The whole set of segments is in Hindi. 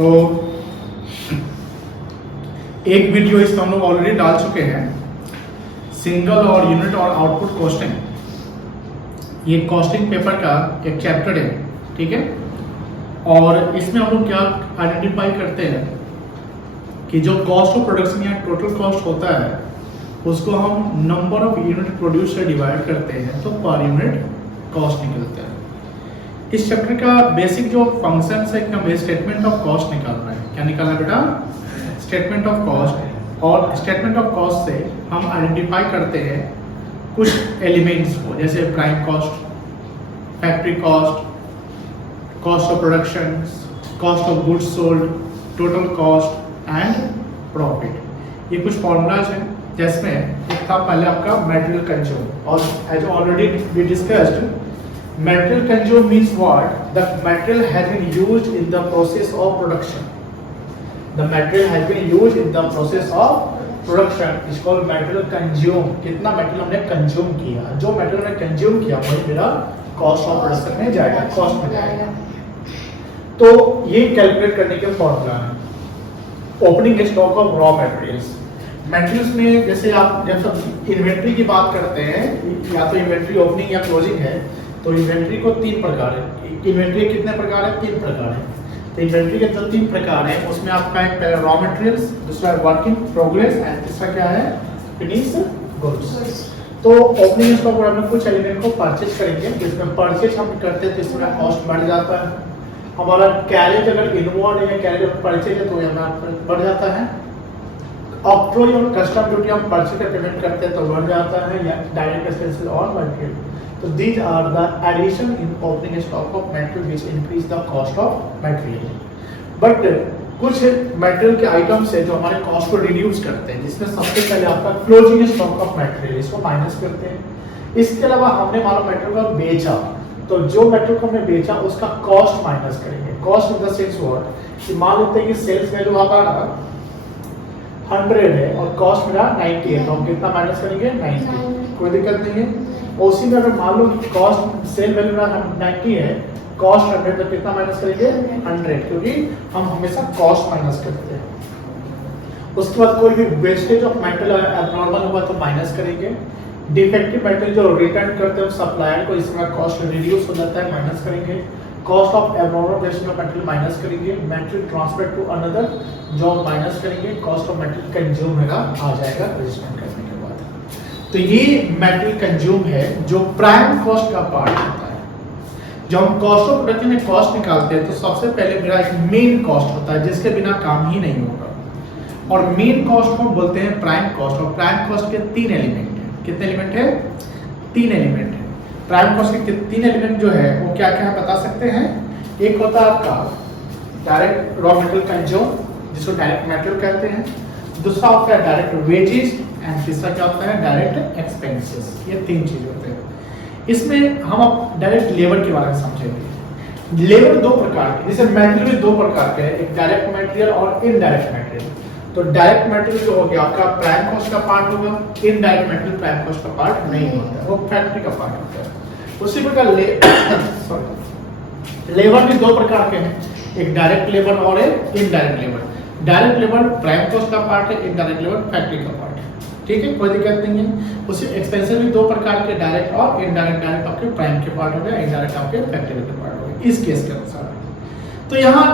तो एक वीडियो इसमें हम लोग ऑलरेडी डाल चुके हैं, सिंगल और यूनिट और आउटपुट कॉस्टिंग। ये कॉस्टिंग पेपर का एक चैप्टर है, ठीक है। और इसमें हम लोग क्या आइडेंटिफाई करते हैं कि जो कॉस्ट ऑफ प्रोडक्शन या टोटल कॉस्ट होता है उसको हम नंबर ऑफ यूनिट प्रोड्यूस से डिवाइड करते हैं तो पर यूनिट कॉस्ट निकलता है। इस चैप्टर का बेसिक जो फंक्शन है कि हमें स्टेटमेंट ऑफ कॉस्ट निकालना है। क्या निकालना है बेटा? Statement of cost. और स्टेटमेंट ऑफ कॉस्ट से हम आइडेंटिफाई करते हैं कुछ एलिमेंट्स को, जैसे prime cost, factory cost, cost of production, cost of goods sold, total cost and profit. ये कुछ फॉर्मूलाज हैं, जिसमें एक था पहले आपका मटेरियल कंज्यूम, और as already we discussed, material consume means what? The material has been used in the process of production. The material has been used in the process of production is called material consume. कितना मटेरियल हमने कंज्यूम किया, जो मटेरियल हमने कंज्यूम किया वही मेरा कॉस्ट ऑफ प्रोडक्शन में जाएगा, कॉस्ट में जाएगा। तो ये कैलकुलेट करने के फॉर्मूला है। Opening stock of raw materials. Materials में जैसे आप जब सब इन्वेंट्री की बात करते हैं, या तो इन्वेंट्री ओपनिंग या क्लोजिंग है, तो इन्वेंट्री को तीन प्रकार है। इन्वेंट्री कितने प्रकार है? तीन प्रकार है। तो इन्वेंट्री के जो तीन प्रकार है उसमें आपका एक पहला रॉ मटेरियल्स, दूसरा वर्क इन प्रोग्रेस एंड तीसरा क्या है? Finished goods. तो ओपनिंग स्टॉक में हम कुछ एलिमेंट को परचेज करेंगे, जिसमें परचेज हम करते हैं तो इसमें कॉस्ट बढ़ जाता है। हमारा कैरेज अगर इनवर्ड है या कैरेज परचेज है तो यहाँ बढ़ जाता है। ऑक्ट्रोई और कस्टम ड्यूटी हम परचेज का पेमेंट करते हैं तो बढ़ जाता है, या डायरेक्ट एक्सपेंसेस और मटेरियल। तो these are the addition in opening stock of material which increase the cost of material. But कुछ मटेरियल के आइटम्स है जो हमारे कॉस्ट को रिड्यूस करते हैं, जिसमें सबसे पहले आपका क्लोजिंग स्टॉक ऑफ मटेरियल, इसको माइनस करते हैं। इसके अलावा हमने हमारा मटेरियल को बेचा, तो जो मटेरियल को हमने बेचा उसका कॉस्ट माइनस करेंगे। Cost in the sense what? कि मान लेते हैं कि सेल्स वैल्यू हमारा 100 है और कॉस्ट मेरा 90 है, तो हम कितना माइनस करेंगे? 90। कोई दिक्कत नहीं है। उसी में अगर मान लो कि कॉस्ट सेल वैल्यू मेरा 90 है, कॉस्ट 100, तो कितना माइनस करेंगे? 100, क्योंकि हम हमेशा कॉस्ट माइनस करते हैं। उसके बाद कोई भी वेस्टेज ऑफ मटेरियल एब्नॉर्मल हुआ तो माइनस करेंगे। डिफेक्टिव मटेरियल जो रिटर्न करते हैं सप्लायर को, इसमें कॉस्ट रिड्यूस हो जाता है, माइनस करेंगे। Cost of abnormal wastage of material minus करेंगे। Material transfer to another job minus करेंगे। कॉस्ट ऑफ मटेरियल कंज्यूम मेरा आ जाएगा एडजस्टमेंट करने के बाद। तो ये मटेरियल कंज्यूम है जो प्राइम कॉस्ट का पार्ट होता है। जब हम कॉस्ट ऑफ प्रोडक्शन में कॉस्ट निकालते हैं तो सबसे पहले मेरा एक मेन कॉस्ट होता है जिसके बिना काम ही नहीं होगा, और मेन कॉस्ट को बोलते हैं प्राइम कॉस्ट। और प्राइम कॉस्ट के तीन एलिमेंट हैं। कितने एलिमेंट है? तीन एलिमेंट है। प्राइम कॉस्ट के तीन एलिमेंट जो है वो क्या क्या है बता सकते हैं? एक होता है आपका डायरेक्ट रॉ मटेरियल कंज्यूम, जिसको डायरेक्ट मटेरियल कहते हैं। दूसरा होता है डायरेक्ट वेजेस, एंड तीसरा क्या होता है? Direct expenses. ये तीन चीज होते हैं। इसमें हम अब डायरेक्ट लेबर के बारे में समझेंगे। लेबर दो प्रकार के, जैसे मटेरियल भी दो प्रकार के हैं, एक डायरेक्ट मटेरियल और इनडायरेक्ट मटेरियल। तो डायरेक्ट मटेरियल जो हो गया आपका प्राइम कॉस्ट का पार्ट होगा, इनडायरेक्ट मटेरियल प्राइम कॉस्ट का पार्ट नहीं होता है, वो फैक्ट्री का पार्ट होता है। उसी प्रकार लेबर भी दो प्रकार के हैं, एक डायरेक्ट लेबर और एक indirect labour. Direct labour prime cost का पार्ट है, इनडायरेक्ट लेबर फैक्ट्री का पार्ट है, ठीक है, कोई दिक्कत नहीं है। उसी एक्सपेंसेस भी दो प्रकार के, डायरेक्ट और इनडायरेक्ट। डायरेक्ट आपके प्राइम के पार्ट हो गया, इनडायरेक्ट आपके फैक्ट्री के पार्ट हो गया, इस केस के अनुसार। तो यहाँ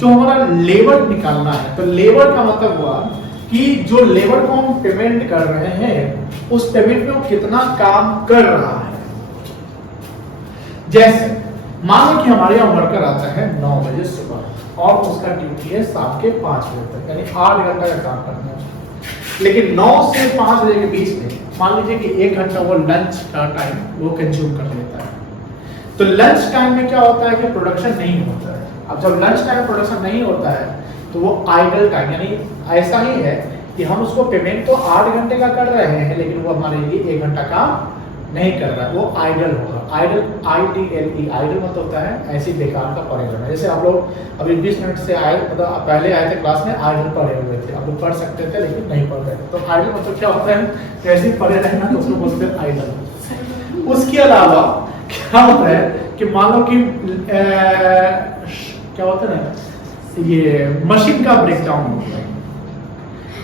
जो हमारा लेबर निकालना है, तो लेबर का मतलब हुआ कि जो लेबर को हम पेमेंट कर रहे हैं उस पेमेंट में वो कितना काम कर रहा है। जैसे मान लो कि हमारे यहाँ वर्कर आता है 9 बजे सुबह और उसका ड्यूटी है शाम के 5 बजे तक, यानी 8 घंटा का काम करना है। लेकिन 9 से 5 बजे के बीच में मान लीजिए कि 1 घंटा वो लंच का टाइम वो कंज्यूम कर लेता है। तो लंच टाइम में क्या होता है कि प्रोडक्शन नहीं होता है। अब जब लंच टाइम प्रोडक्शन नहीं होता है तो वो आइडल टाइम, यानी ऐसा ही है कि हम उसको पेमेंट तो 8 घंटे का कर रहे हैं लेकिन वो हमारे लिए 1 घंटा काम नहीं कर रहा है, वो आइडल होगा। आइडल IDLE, आइडल मतलब होता है ऐसी बेकार का पढ़े रहना। जैसे आप लोग अभी 20 मिनट से आए, मतलब पहले आए थे क्लास में, आइडल पढ़े हुए थे, आप लोग पढ़ सकते थे लेकिन नहीं पढ़ रहे थे। तो आइडल मतलब क्या होता है? ऐसे ही पढ़े रहना, तो उसको बोलते हैं आइडल। उसके अलावा क्या होता है कि मान लो कि क्या होता है ना, ये मशीन का ब्रेकडाउन हो गया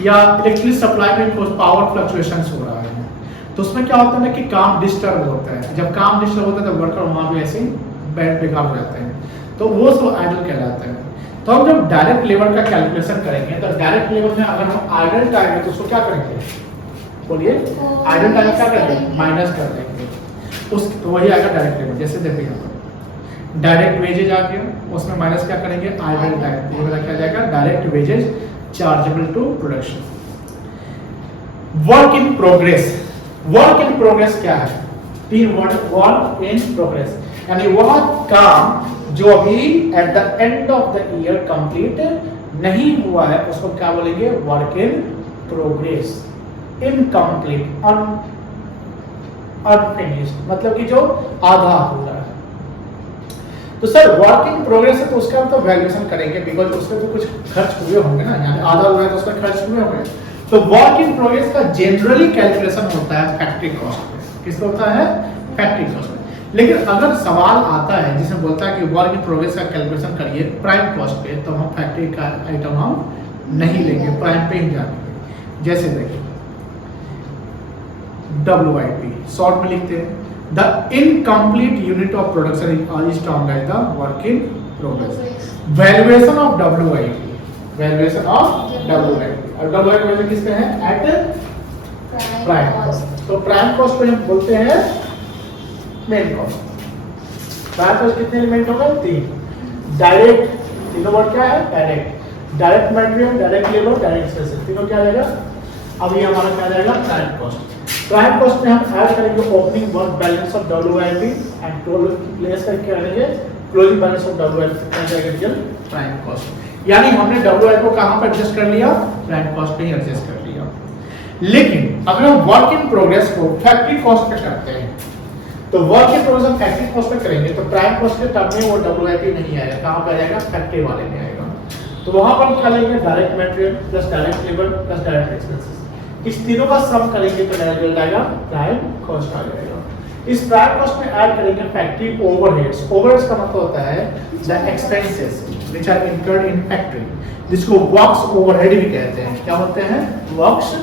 या इलेक्ट्रिक सप्लाई में कुछ पावर फ्लक्चुएशंस हो रहा है, तो उसमें क्या होता है ना कि काम डिस्टर्ब होता है। जब काम डिस्टर्ब होता है तो वर्कर वहां पे ऐसे बैठ बेकार हो जाते हैं, तो वो सब आइडल कहलाता है। तो हम जब डायरेक्ट लेबर का कैलकुलेशन करेंगे तो डायरेक्ट लेबर में अगर हम आइडल टाइम है तो उसको क्या करेंगे, बोलिए आइडल टाइम क्या करेंगे, माइनस कर देंगे उस, तो वही आएगा डायरेक्ट लेबर। जैसे देखिए यहाँ पर डायरेक्ट वेजेज आ गया, उसमें माइनस क्या करेंगे, आइडल टाइम, ये वाला क्या जाएगा direct wages chargeable to production. Work in progress, work in progress क्या है, तीन वर्ड, वर्क इन प्रोग्रेस यानी वह काम जो अभी at the end of the year complete नहीं हुआ है उसको क्या बोलेंगे, work in progress. Incomplete, unfinished मतलब कि जो आधा अधूरा है। तो सर वर्क इन प्रोग्रेस है तो उसका तो वैल्यूएशन करेंगे बिकॉज उसमें तो कुछ खर्च हुए होंगे ना, यानी आधा हुआ है तो उसमें खर्च हुए होंगे। तो वर्क इन प्रोग्रेस का जनरली कैलकुलेशन होता है फैक्ट्री कॉस्ट पे। किसका होता है, फैक्ट्री कॉस्ट पे। लेकिन अगर सवाल आता है जिसमें बोलता है कि वर्क इन प्रोग्रेस का कैलकुलेशन करिए प्राइम कॉस्ट पे, तो हम फैक्ट्री का आइटम हम नहीं लेंगे, प्राइम पे ही जाएंगे। जैसे देखिए WIP शॉर्ट में लिखते हैं, the incomplete unit of production is termed as the work in progress. Valuation of WIP, valuation of WIP, और WIP वैल्यू किसके हैं, एट प्राइम कॉस्ट। तो प्राइम कॉस्ट पे हम बोलते हैं मेन कॉस्ट। प्राइम कॉस्ट कितने एलिमेंट होगा, 3। डायरेक्ट, तीनों वर्ड क्या है, direct, direct material, direct labour, direct expenses, तीनों क्या जाएगा, अब ये हमारा क्या जाएगा प्राइम कॉस्ट। प्राइम कॉस्ट में हम ऐड करेंगे opening work balance of WIP and place करके करेंगे क्लोजिंग बैलेंस ऑफ WIP, क्या जाएगा रियल प्राइम कॉस्ट। यानी हमने WIP को कहां पर एडजस्ट कर लिया, प्राइम कॉस्ट पे ही एडजस्ट कर लिया। लेकिन अगर हम वर्क इन प्रोग्रेस को फैक्ट्री कॉस्ट पे करते हैं तो वर्क इन प्रोग्रेस हम फैक्ट्री कॉस्ट पे करेंगे तो प्राइम कॉस्ट के टर्म में वो WIP नहीं आएगा, कहां पे आएगा, फैक्ट्री वाले में आएगा। तो वहां पर हम क्या लेंगे, direct material plus direct labour plus direct expenses, इस तीनों का सम करेंगे तो रिजल्ट आएगा प्राइम कॉस्ट आ जाएगा। इस प्राइम कॉस्ट में ऐड करेंगे फैक्ट्री ओवरहेड्स। ओवरहेड्स का मतलब होता है the expenses which are incurred in factory, जिसको वर्क्स ओवरहेड भी कहते हैं। क्या होते हैं, वर्क्स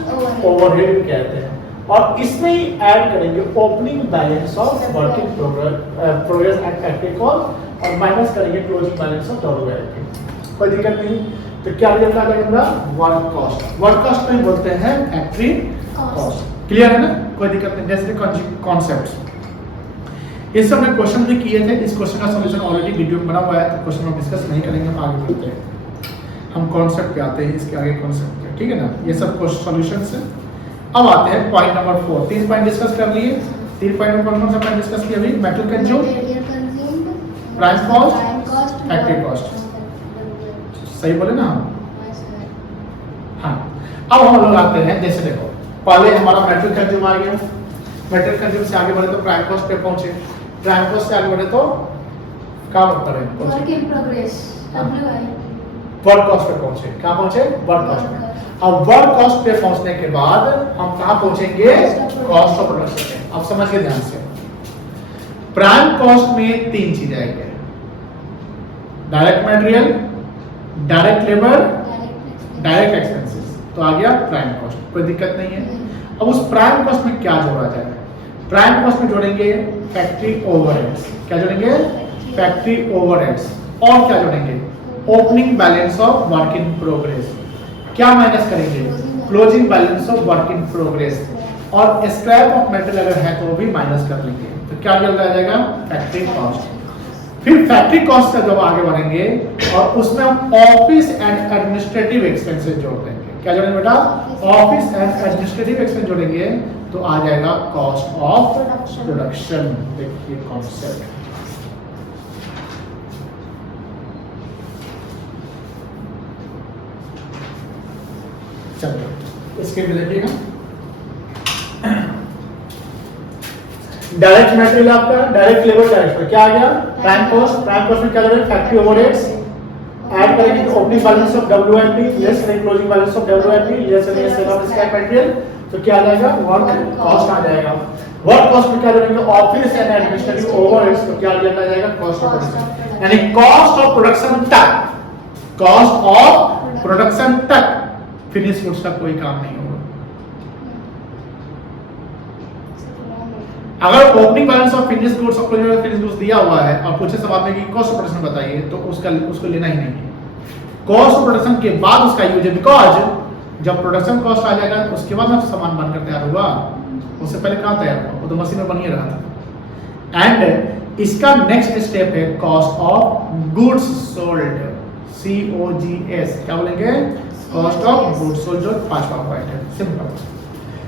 ओवरहेड भी कहते हैं। और इसमें ही ऐड करेंगे opening balance of work in progress and factory cost और माइनस करेंगे क्लोजिंग बैलेंस ऑफ WIP। कोई दिक्कत नहीं। तो क्या रिजल्ट आ जाएगा, वर्क कॉस्ट। वर्क कॉस्ट में बोलते हैं फैक्ट्री कॉस्ट। क्लियर है ना, कोई दिक्कत नहीं। जैसे कॉन्सेप्ट्स इस सब में क्वेश्चन भी किए थे, इस क्वेश्चन का सॉल्यूशन ऑलरेडी वीडियो में बना हुआ है तो क्वेश्चन हम डिस्कस नहीं करेंगे, हम आगे बढ़ते हैं। हम कॉन्सेप्ट पे आते हैं, इसके आगे कॉन्सेप्ट पे, ठीक है ना। ये सब सॉल्यूशंस है। अब आते हैं पॉइंट नंबर 4। 3 पॉइंट डिस्कस कर लिए। 3 पॉइंट में कौन सा पॉइंट डिस्कस किया अभी, metal consume, price cost, factory cost. सही बोले ना हम, हाँ। अब हम लोग आते हैं, जैसे देखो पहले हमारा मेटल कंज्यूम आ गया, मेटल कंज्यूम से आगे बढ़े तो प्राइम कॉस्ट पे पहुंचे, प्राइम कॉस्ट से आगे बढ़े तो क्या करें, work in progress work cost पे पहुंचे। कहां पहुंचे, वर्क कॉस्ट पे। अब वर्क कॉस्ट पे पहुंचने के बाद हम कहां पहुंचेंगे, कॉस्ट ऑफ प्रोडक्शन पे। अब समझिए ध्यान से, प्राइम कॉस्ट में 3 चीज आएंगे, direct material, direct labour, direct expenses. तो आ गया प्राइम कॉस्ट, कोई दिक्कत नहीं है। अब उस प्राइम कॉस्ट में क्या जोड़ा जाए, प्राइम कॉस्ट में जोड़ेंगे फैक्ट्री ओवरहेड्स। क्या जोड़ेंगे, फैक्ट्री ओवरहेड्स। और क्या जोड़ेंगे, opening balance of work in progress. क्या माइनस करेंगे, closing balance of work in progress. और स्क्रैप ऑफ मेटल अगर है तो वो भी माइनस कर लेंगे। तो क्या रिजल्ट आ जाएगा, फैक्ट्री कॉस्ट। फिर फैक्ट्री कॉस्ट का जब आगे बढ़ेंगे और उसमें हम ऑफिस एंड एडमिनिस्ट्रेटिव एक्सपेंसेस जोड़ देंगे। क्या जोड़ेंगे बेटा, ऑफिस एंड एडमिनिस्ट्रेटिव एक्सपेंस जोड़ेंगे तो आ जाएगा कॉस्ट ऑफ प्रोडक्शन। देखिए कॉन्सेप्ट, चलिए इसके भी देखिएगा। डायरेक्ट मटेरियल आपका, डायरेक्ट लेबर, डायरेक्ट क्या आ गया, प्राइम कॉस्ट। प्राइम कॉस्ट में क्या करेंगे, फैक्ट्री ओवरहेड्स ऐड करेंगे तो opening balance of WIP less करेंगे closing balance of WIP less करेंगे सेल ऑफ स्क्रैप मटेरियल। तो क्या आ जाएगा, वर्क कॉस्ट आ जाएगा। वर्क कॉस्ट में क्या करेंगे, ऑफिस एंड एडमिनिस्ट्रेटिव ओवरहेड्स। तो क्या आ जाएगा, कॉस्ट ऑफ प्रोडक्शन। यानी कॉस्ट ऑफ प्रोडक्शन तक कॉस्ट ऑफ प्रोडक्शन तक फिनिश गुड्स का कोई काम नहीं होगा। अगर opening balance of finish goods और क्लोजिंग फिनिश गुड्स दिया हुआ है और पूछे सवाल में कि कॉस्ट ऑफ प्रोडक्शन बताइए, तो उसको लेना ही नहीं है। कॉस्ट ऑफ प्रोडक्शन के बाद उसका यूज है, बिकॉज जब प्रोडक्शन कॉस्ट आ जाएगा उसके बाद ना सामान बनकर तैयार हुआ, उससे पहले कहाँ तैयार हुआ, वो तो मशीन में बन ही रहा था। एंड इसका नेक्स्ट स्टेप है cost of goods sold, COGS, क्या बोलेंगे, कॉस्ट ऑफ गुड्स सोल्ड, जो 5वां पॉइंट है, सिंपल।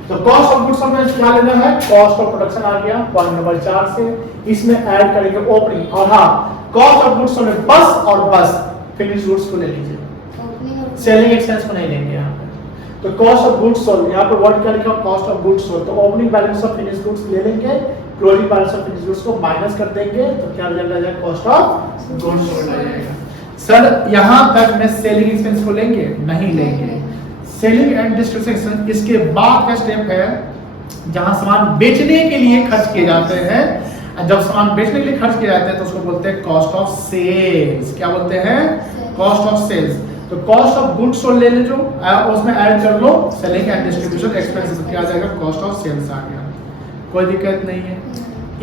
तो कॉस्ट ऑफ गुड्स सोल्ड में क्या लेना है, कॉस्ट ऑफ प्रोडक्शन आ गया पॉइंट नंबर 4 से, इसमें ऐड करेंगे ओपनिंग, और हाँ कॉस्ट ऑफ गुड्स सोल्ड में बस और बस फिनिश गुड्स को ले लीजिए, सेलिंग एक्सपेंस को नहीं लेंगे यहाँ पे। तो कॉस्ट ऑफ गुड्स सोल्ड, यहाँ पे वर्ड क्या लिखा, कॉस्ट ऑफ गुड्स सोल्ड, तो opening balance of finish goods ले लेंगे, closing balance of finish goods को माइनस कर देंगे, तो क्या रिजल्ट आ जाएगा, कॉस्ट ऑफ गुड्स सोल्ड आ जाएगा। सर यहाँ तक में सेलिंग एक्सपेंस को लेंगे, नहीं लेंगे। सेलिंग एंड डिस्ट्रीब्यूशन इसके बाद का स्टेप है जहां सामान बेचने के लिए खर्च किए जाते हैं। जब सामान बेचने के लिए खर्च किए जाते हैं तो उसको बोलते हैं कॉस्ट ऑफ सेल्स। क्या बोलते हैं, कॉस्ट ऑफ सेल्स। तो कॉस्ट ऑफ गुड्स सोल्ड ले लो, उसमें ऐड कर लो सेलिंग एंड डिस्ट्रीब्यूशन एक्सपेंसेस, क्या आ जाएगा, कॉस्ट ऑफ सेल्स आ गया। कोई दिक्कत नहीं है।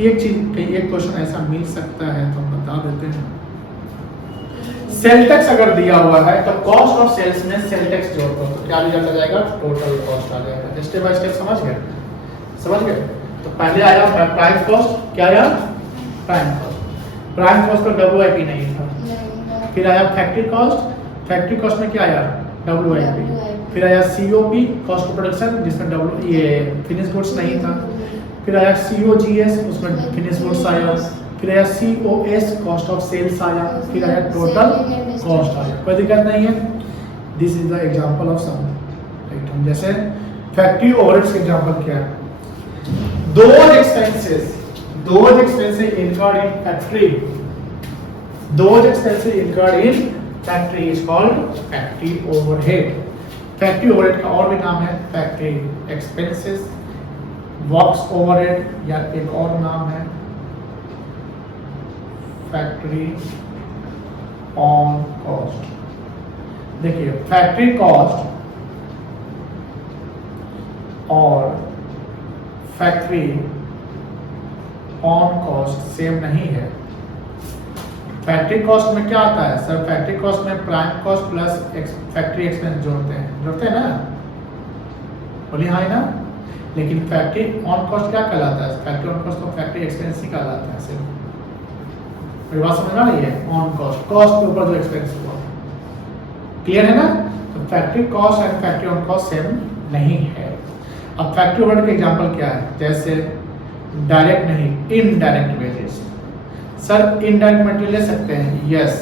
एक चीज, एक क्वेश्चन ऐसा मिल सकता है तो हम बता देते हैं। सेल टैक्स अगर दिया हुआ है तो कॉस्ट ऑफ सेल्स में सेल टैक्स जोड़ दो, तो क्या रिजल्ट आ जाएगा, टोटल कॉस्ट आ जाएगा। स्टेप बाय स्टेप समझ गए, समझ गए। तो पहले आया प्राइम कॉस्ट, क्या आया, prime cost. Prime cost per WIP नहीं था। फिर आया फैक्ट्री कॉस्ट, फैक्ट्री कॉस्ट में क्या आया, WIP। फिर आया COP, कॉस्ट ऑफ प्रोडक्शन, जिसमें ये फिनिश गुड्स नहीं था। फिर आया COGS, उसमें फिनिश गुड्स आया। फिर आया COS, कॉस्ट ऑफ सेल्स आया। फिर आया टोटल कॉस्ट आया। कोई दिक्कत नहीं है। This is the example of some item. जैसे फैक्ट्री ओवरहेड्स के एग्जांपल क्या है, those expenses incurred in factory, those expenses incurred in factory is called factory overhead। Factory overhead का और भी नाम है फैक्ट्री एक्सपेंसेस, वर्क्स ओवरहेड, या एक और नाम है फैक्ट्री ऑन कॉस्ट। देखिए फैक्ट्री कॉस्ट और फैक्ट्री ऑन कॉस्ट सेम नहीं है। फैक्ट्री कॉस्ट में क्या आता है सर, फैक्ट्री कॉस्ट में prime cost plus factory expense जोड़ते हैं ना, बोलिए हाँ ना। लेकिन फैक्ट्री ऑन कॉस्ट क्या कहलाता है, फैक्ट्री ऑन कॉस्ट तो फैक्ट्री एक्सपेंस ही कहलाता है सिर्फ। मेरी बात समझ आ रही है, ऑन कॉस्ट, कॉस्ट के ऊपर जो एक्सपेंस हुआ, क्लियर है ना। तो factory cost and factory on cost same नहीं है। अब फैक्ट्री ओवरहेड का एग्जांपल क्या है, जैसे डायरेक्ट नहीं, indirect wages. Sir indirect material ले सकते हैं, यस।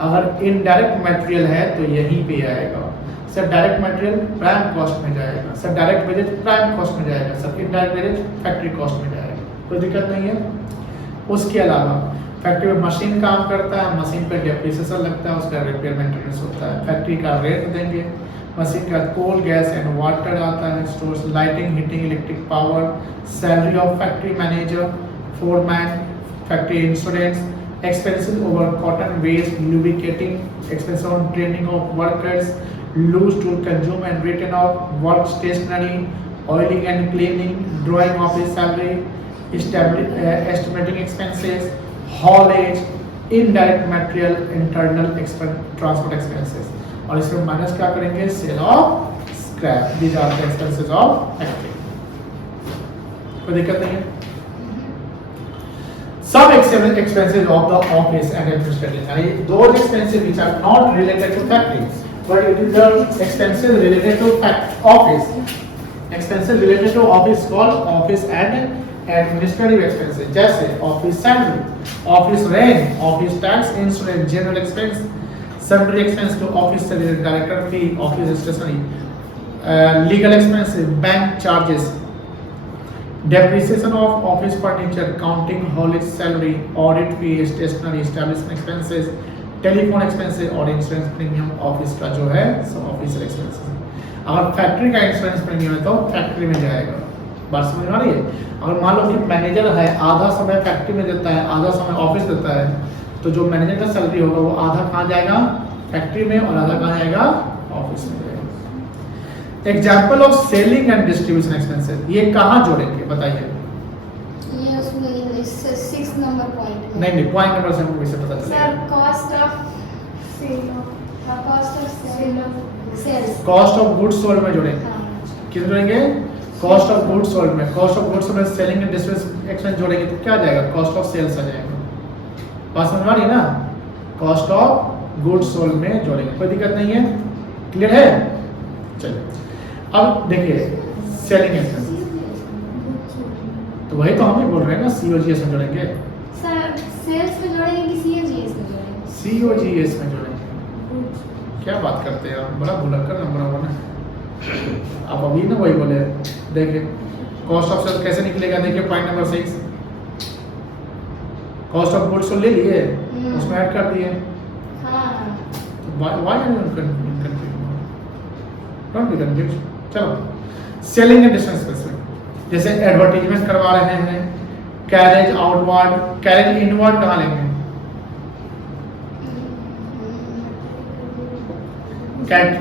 अगर इनडायरेक्ट मटेरियल है तो यहीं पे आएगा। Sir direct material prime cost में जाएगा, sir direct wages prime cost में जाएगा, sir indirect wages factory cost में जाएगा, कोई दिक्कत नहीं है। उसके अलावा फैक्ट्री में मशीन काम करता है, मशीन पे डेप्रिसिएशन लगता है, उसका रिपेयर मेंटेनेंस होता है, फैक्ट्री का रेट देंगे, मशीन का कोल गैस एंड वाटर आता है, stores lighting heating electric power, salary of factory manager, foreman, factory insurance, expenses over cotton waste, lubricating, expenses on training of workers, loose tool consume and written off, work stationery, oiling and cleaning, drawing office salary, estimating expenses, haulage, indirect material, internal transport expenses। और इसमें माइनस क्या करेंगे, sale of scrap. These are the expenses of factory. कोई दिक्कत नहीं है। Some expenses of the office and administration, those expenses which are not related to factory, but it is the expenses related to office. Expenses related to office called office and administrative expenses, जैसे office salary, office rent, office tax, insurance, general expense, sundry expense to office salary, director fee, office stationery, legal expenses, bank charges, depreciation of office furniture, counting, haulage, salary, audit fee, stationery, establishment expenses, telephone expenses और insurance premium ऑफिस का जो है सब ऑफिशियल एक्सपेंसेस। अगर फैक्ट्री का इंश्योरेंस प्रीमियम है तो फैक्ट्री में जाएगा। बात समझ में आ रही है। अगर मान लो कि मैनेजर है, आधा समय फैक्ट्री में देता है, आधा समय ऑफिस देता है, तो जो मैनेजर का सैलरी होगा वो आधा कहाँ जाएगा, फैक्ट्री में और आधा कहाँ जाएगा, ऑफिस में जाएगा। Example of selling and distribution expenses, ये कहाँ जोड़ेंगे बताइए। ये उसमें 6 नंबर पॉइंट में। नहीं पॉइंट नंबर से हमको कैसे पता चलेगा। Sir cost of sales, cost of goods sold में जोड़ेंगे। हाँ, किस जोड़ेंगे, कॉस्ट ऑफ गुड्स सोल्ड में। कॉस्ट ऑफ गुड्स सोल्ड में सेलिंग एंड डिस्ट्रीब्यूशन एक्सपेंस जोड़ेंगे तो क्या आ जाएगा, कॉस्ट ऑफ सेल्स आ जाएगा। बात समझ में आ रही है ना, कॉस्ट ऑफ गुड्स सोल्ड में जोड़ेंगे, कोई दिक्कत नहीं है, क्लियर है। चलिए अब देखिए सेलिंग एक्सपेंस, तो वही तो हम भी बोल रहे हैं ना, सीओजीएस में जोड़ेंगे। सर सेल्स में जोड़ेंगे कि सीओजीएस में जोड़ेंगे? सीओजीएस में जोड़ेंगे। क्या बात करते हैं आप, बड़ा भुलक्कड़ नंबर वन है आप। अभी ना वही बोले, देखिए कॉस्ट ऑफ सेल्स कैसे निकलेगा, देखिए point number 6, cost of goods ले लिए, उसमें ऐड कर दिए। हाँ, why are you confuse, don't be confuse. चलो सेलिंग एंड डिस्टेंस में जैसे एडवर्टाइजमेंट करवा रहे हैं, कैरेज आउटवर्ड, कैरेज इनवर्ड कहाँ लेंगे,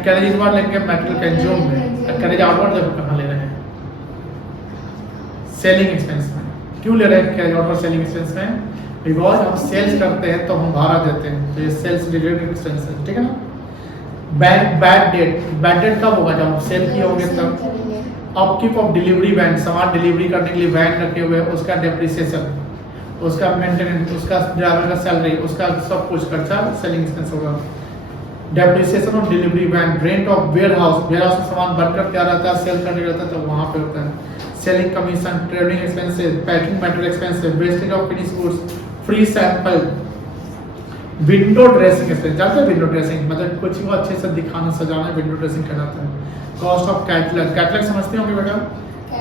कैरेज इनवर्ड लेंगे मेटेरियल कंज्यूम में, कैरेज आउटवर्ड देखो कहाँ ले रहे हैं, सेलिंग एक्सपेंस में। क्यों ले रहे हैं कैरेज आउटवर्ड सेलिंग एक्सपेंस में, बिकॉज हम सेल्स करते हैं तो हम भाड़ा देते हैं, तो ये सेल्स रिलेटेड एक्सपेंस है, ठीक है ना। बैड डेट कब होगा, जब सेल किए होंगे तब। अपकीप ऑफ डिलीवरी वैन, सामान डिलीवरी करने के लिए वैन रखे हुए, उसका डेप्रिसिएशन, उसका मेंटेनेंस, उसका ड्राइवर का सैलरी, उसका सब कुछ खर्चा सेलिंग एक्सपेंस होगा। Depreciation of delivery van, rent of warehouse में सामान बनकर तैयार रहता है, सेल करने रहता है तो वहाँ पे होता है। Selling commission, travelling expenses, packing material expenses, wastage of finish goods, free sample, window dressing expense. जानते हैं विंडो ड्रेसिंग मतलब कुछ को अच्छे से दिखाना सजाना, विंडो ड्रेसिंग कहलाता है। कॉस्ट ऑफ कैटलॉग, कैटलॉग समझते होंगे बेटा,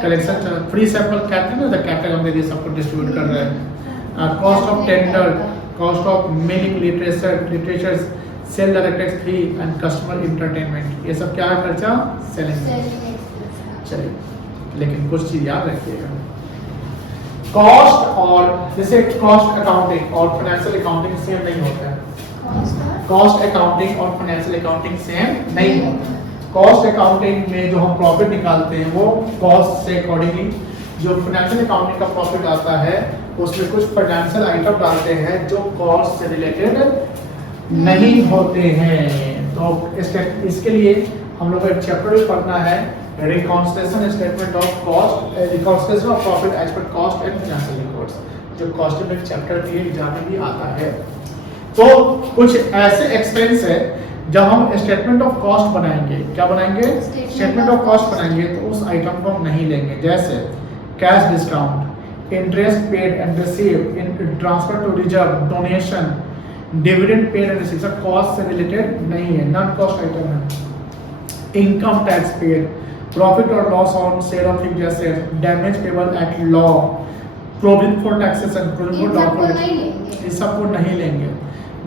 कलेक्शन, फ्री सैंपल कैटलॉग ना, कैटलॉग हम दे दिए सबको डिस्ट्रीब्यूट कर रहे हैं। Cost of tender, cost of mailing literature, sale direct fee and customer entertainment, ये सब क्या है खर्चा, सेलिंग। चलिए लेकिन कुछ चीज याद रखिएगा, कॉस्ट और जैसे कॉस्ट अकाउंटिंग और फाइनेंशियल अकाउंटिंग सेम नहीं होता है। कॉस्ट अकाउंटिंग और फाइनेंशियल अकाउंटिंग सेम नहीं होता है। कॉस्ट अकाउंटिंग में जो हम प्रॉफिट निकालते हैं वो कॉस्ट से अकॉर्डिंगली, जो फाइनेंशियल अकाउंटिंग का प्रॉफिट आता है उसमें कुछ फाइनेंशियल आइटम डालते हैं जो कॉस्ट से रिलेटेड नहीं होते हैं। तो इसके लिए हम लोग को एक चैप्टर भी पढ़ना है, reconciliation statement of cost, reconciliation of profit as per cost and financial records, जो कॉस्टिंग में चैप्टर भी एग्जाम में भी आता है। तो कुछ ऐसे एक्सपेंस है जब हम स्टेटमेंट ऑफ कॉस्ट बनाएंगे, क्या बनाएंगे, स्टेटमेंट ऑफ कॉस्ट बनाएंगे तो उस आइटम को हम नहीं लेंगे, जैसे cash discount, interest paid and received in transfer to reserve, donation, dividend paid and received, सब कॉस्ट से रिलेटेड नहीं है, नॉन कॉस्ट आइटम है। इनकम टैक्स पेड, प्रॉफिट और loss on sale of fixed assets, damage payable at law, provision for taxation, provision for document, इस सब को नहीं लेंगे।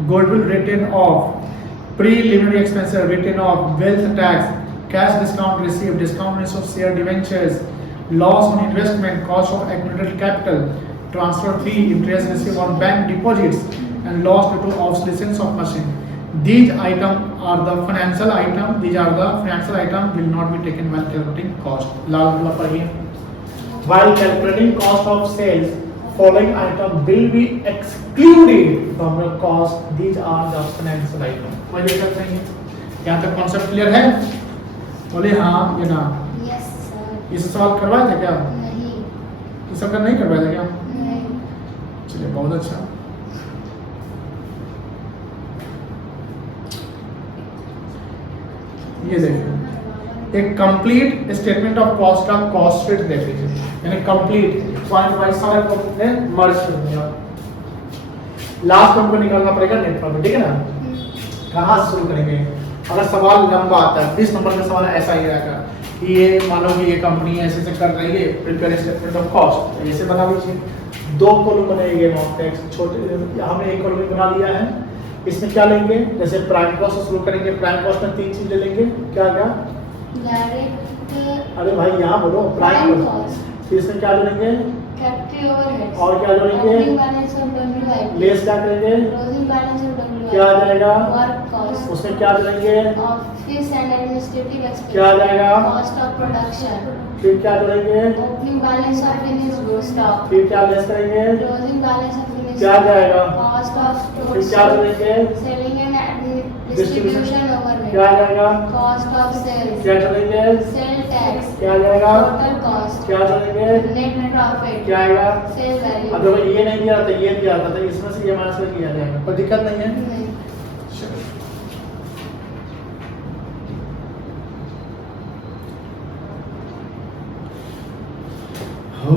Goodwill written off, preliminary expenses, written off, wealth tax, cash discount received, discount of share debentures, loss on investment, cost of accumulated capital, transfer fee, interest received on bank deposits, and loss due to obsolescence of machine. These items are the financial item. These are the financial item will not be taken while calculating cost. लाल वाला पढ़िए. While calculating cost of sales, following item will be excluded from the cost. These are the financial item. कोई दिक्कत नहीं है, यहाँ तक कॉन्सेप्ट क्लियर है? बोले हाँ या ना? Yes sir. इस सवाल करवाए थे क्या? नहीं। इस सब का नहीं करवाए थे क्या? नहीं। चलिए बहुत अच्छा। ये देखिए एक कंप्लीट स्टेटमेंट ऑफ कॉस्ट का कॉस्ट शीट देख लीजिए, यानी कंप्लीट पॉइंट वाइज सारा को मर्ज कर दिया। लास्ट हमको निकालना पड़ेगा नेट प्रॉफिट, ठीक है ना? कहाँ से शुरू करेंगे? अगर सवाल लंबा आता है 20 नंबर का सवाल ऐसा ही रहेगा कि ये मानो कि ये कंपनी ऐसे से कर रही है, प्रिपेयर स्टेटमेंट ऑफ कॉस्ट ऐसे बना लीजिए। 2 कॉलम बनेंगे, नॉन टैक्स छोटे, हमने एक कॉलम बना लिया है। इसमें क्या लेंगे, जैसे प्राइम कॉस्ट से शुरू करेंगे, प्राइम कॉस्ट में 3 चीजें लेंगे, क्या क्या? डायरेक्ट, अरे भाई यहाँ बोलो, प्राइम कॉस्ट। फिर इसमें क्या लेंगे? फैक्ट्री ओवरहेड्स, और क्या जोड़ेंगे? ओपनिंग बैलेंस और डब्ल्यूआईपी, लेस क्या करेंगे? क्लोजिंग बैलेंस और डब्ल्यूआईपी, क्या आ जाएगा? वर्क कॉस्ट, उसमें क्या जोड़ेंगे? ऑफिस एंड एडमिनिस्ट्रेटिव एक्सपेंस, क्या आ जाएगा? कॉस्ट ऑफ प्रोडक्शन, फिर क्या जोड़ेंगे? Opening balance of finished goods stock, फिर क्या लेस करेंगे? क्लोजिंग बैलेंस ऑफ फिनिश्ड, क्या आ जाएगा? कॉस्ट ऑफ स्टोर, फिर क्या जोड़ेंगे? सेलिंग एंड डिस्ट्रीब्यूशन ओवरहेड, क्या आ जाएगा? कॉस्ट ऑफ सेल्स, क्या जोड़ेंगे? सेल टैक्स, क्या आ जाएगा? टोटल कॉस्ट, क्या जोड़ेंगे? नेट प्रॉफिट, क्या आएगा? Sale value. अब देखो ये नहीं दिया था, ये दिया था, तो इसमें से ये माइनस करके किया जाएगा, कोई दिक्कत नहीं है। नहीं। हो।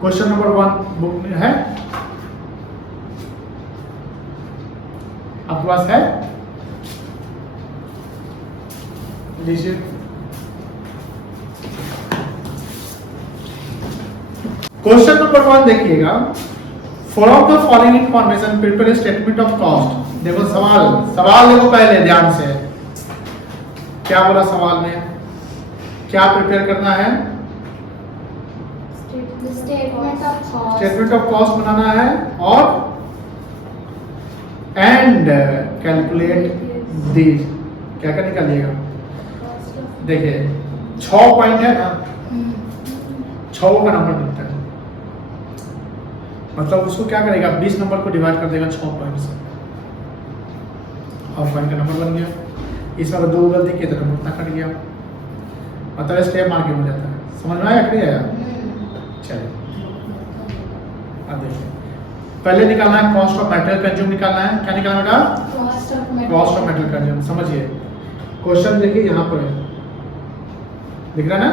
क्वेश्चन नंबर 1 बुक में है, आपके पास है? लीजिए। क्वेश्चन नंबर 1 देखिएगा, for the following information prepare statement of cost. देखो सवाल देखो पहले ध्यान से, क्या बोला सवाल में, क्या प्रिपेयर करना है? Statement of cost, statement of cost बनाना है और एंड कैलकुलेट दीज, क्या क्या निकालिएगा? देखिए 6 पॉइंट है ना, 6 का नंबर बनता है, मतलब उसको क्या करेगा, 20 नंबर को डिवाइड कर देगा 6 पॉइंट से, और पॉइंट का नंबर बन गया। इसमें अगर 2 गलती की तो नंबर उतना कट गया, मतलब स्टेप मार के हो जाता है। समझ में आया कि नहीं आया? चलिए अब देखिए, पहले निकालना है कॉस्ट ऑफ मटेरियल कंज्यूम, निकालना है। क्या निकालना बेटा? Cost cost of material consume. समझिए क्वेश्चन देखिए यहाँ पर है, दिख रहा है ना?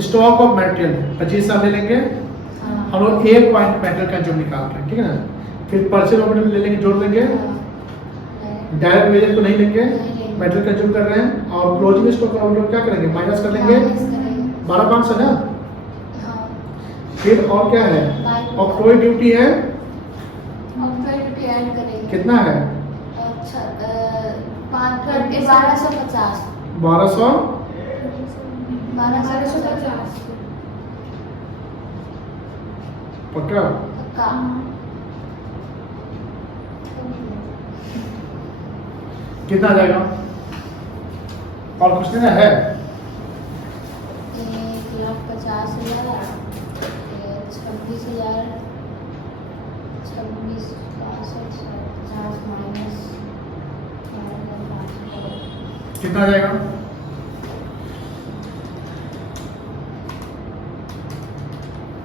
स्टॉक ऑफ मटेरियल 25 साल ले लेंगे हम लोग, 1 पॉइंट मटेरियल कंज्यूम निकाल रहे हैं, ठीक है ना? फिर परचेज ऑफ मटेरियल ले लेंगे, जोड़ लेंगे, डायरेक्ट वेजेस को नहीं लेंगे, मटेरियल कंज्यूम कर रहे हैं, और क्लोजिंग स्टॉक हम लोग क्या करेंगे, माइनस कर लेंगे 12,500 ना। फिर और क्या है, ऑक्ट्रोई ड्यूटी है, ऐड करेंगे, कितना है? अच्छा 1250, 1250 पक्का? पक्का। कितना आ जाएगा? और कुछ देना है? 1,50,000, 26,000, 26 50 माइनस कितना आ जाएगा?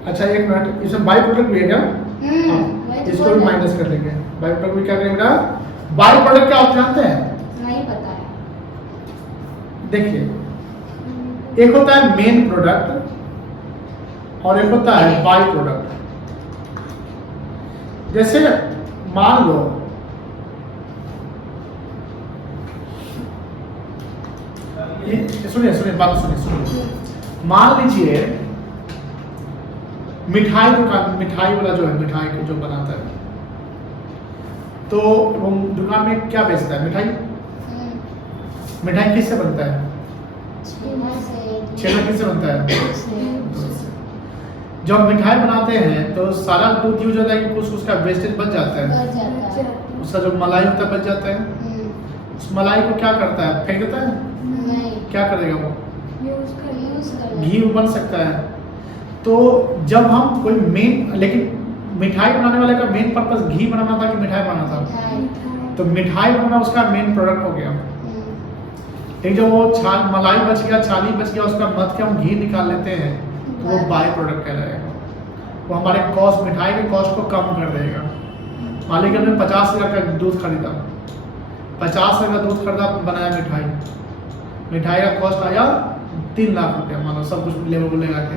अच्छा एक मिनट, इसमें बाई प्रोडक्ट भी है क्या? इसको भी माइनस कर लेंगे। बाई प्रोडक्ट भी क्या करेंगे बेटा? बाई प्रोडक्ट क्या होता है जानते हैं? नहीं पता है। देखिए, एक होता है मेन प्रोडक्ट और एक होता है बाई प्रोडक्ट। जैसे मान लो सुनिए बात सुनिए। मान लीजिए मिठाई दुकान, मिठाई वाला जो है, मिठाई को जो बनाता है, तो वो दुकान में क्या बेचता है? मिठाई। मिठाई किससे बनता है? छेना किससे बनता है? जब मिठाई बनाते हैं तो सारा दूध यूज होता है कि कुछ उसका वेस्टेज बच जाता है, उसका जो मलाई होता है बच जाता है। उस मलाई को क्या करता है? फेंक देता है? क्या करेगा वो? घी बन सकता है। तो जब हम कोई मेन, लेकिन मिठाई बनाने वाले का मेन पर्पस घी बनाना था कि मिठाई बनाना था? तो मिठाई बनाना उसका मेन प्रोडक्ट हो गया। लेकिन जब वो मलाई बच गया, छाली बच गया, उसका मध के हम घी निकाल लेते हैं तो वो बाई प्रोडक्ट कहलाएगा। वो हमारे कॉस्ट, मिठाई के कॉस्ट को कम कर देगा। मान लीजिए हमने 50,000 का दूध खरीदा, 50,000 का दूध खरीदा, बनाया मिठाई, मिठाई का कॉस्ट आया 3 लाख रुपया, मान लो सब कुछ लेवल लगा के,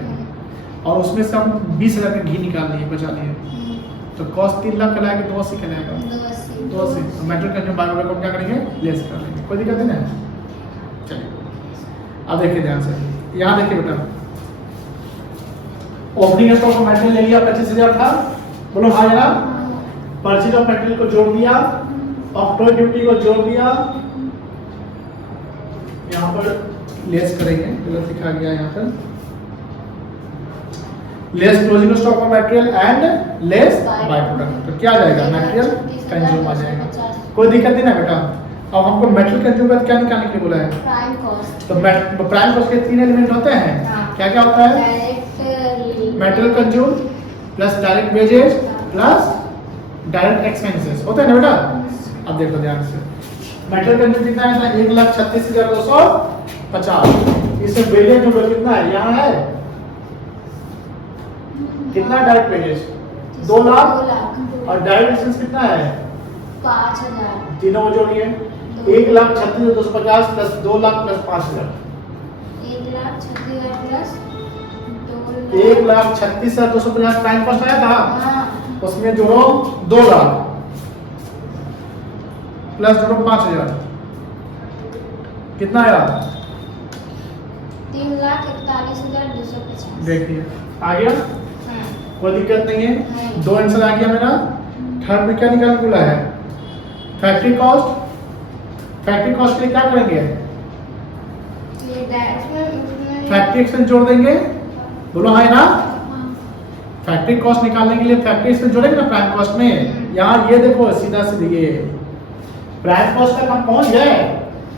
और उसमें से हम 20,000 का घी निकाल लिए, बचा लिए, तो कॉस्ट 3 लाख का लाएगा, 280 का लाएगा, 280। मेटल कंज्यूम बाय प्रोडक्ट को क्या करेंगे? लेस कर लेंगे। कोई दिक्कत नहीं है? चलिए अब देखिए ध्यान से, यहाँ देखिए बेटा, ओपनिंग स्टॉक ऑफ मटेरियल ले लिया, 25,000 था, बोलो हाँ या ना? परचेज ऑफ मटेरियल को जोड़ दिया, ऑक्ट्रोई ड्यूटी को जोड़ दिया, यहाँ पर लेस करेंगे, गलत लिखा गया यहाँ पर, less closing stock of material and less by product. तो क्या आ जाएगा? मटेरियल कंज्यूम आ जाएगा। कोई दिक्कत नहीं ना बेटा। अब हमको मेटल कंज्यूम का क्या निकालने के लिए बोला है? Prime cost. तो प्राइम कॉस्ट के तीन एलिमेंट होते हैं। क्या क्या होता है? Direct metal consume plus direct wages plus direct expenses होता है ना बेटा। अब देखो ध्यान से, मेटल कंज्यूम कितना है? 1,36,250। इसमें वेजेज जोड़ो कितना है? यहाँ है कितना डायरेक्ट वेजेज? 2 लाख। और डायरेक्ट एक्सपेंस कितना है? 5,000। तीनों को जोड़िए। 1,36,250 plus 2 lakh plus 5,000। 1,36,000 plus 1,36,250 prime cost आया था। हाँ। उसमें जोड़ो 2 लाख प्लस जोड़ो 5,000। कितना आया? 3,41,250। देखिए आ गया, हाँ। कोई दिक्कत नहीं है। नहीं। 2 आंसर आ गया मेरा। थर्ड में क्या निकालने बोला है? Factory cost. फैक्ट्री कॉस्ट के लिए क्या करेंगे? ये डायरेक्ट फैक्ट्री एक्सपेंस जोड़ देंगे। बोलो हाँ ना। फैक्ट्री कॉस्ट निकालने के लिए फैक्ट्री एक्सपेंस जोड़ेंगे ना प्राइम कॉस्ट में। यहाँ ये देखो सीधा सीधे ये प्राइम कॉस्ट तक हम पहुंच गए।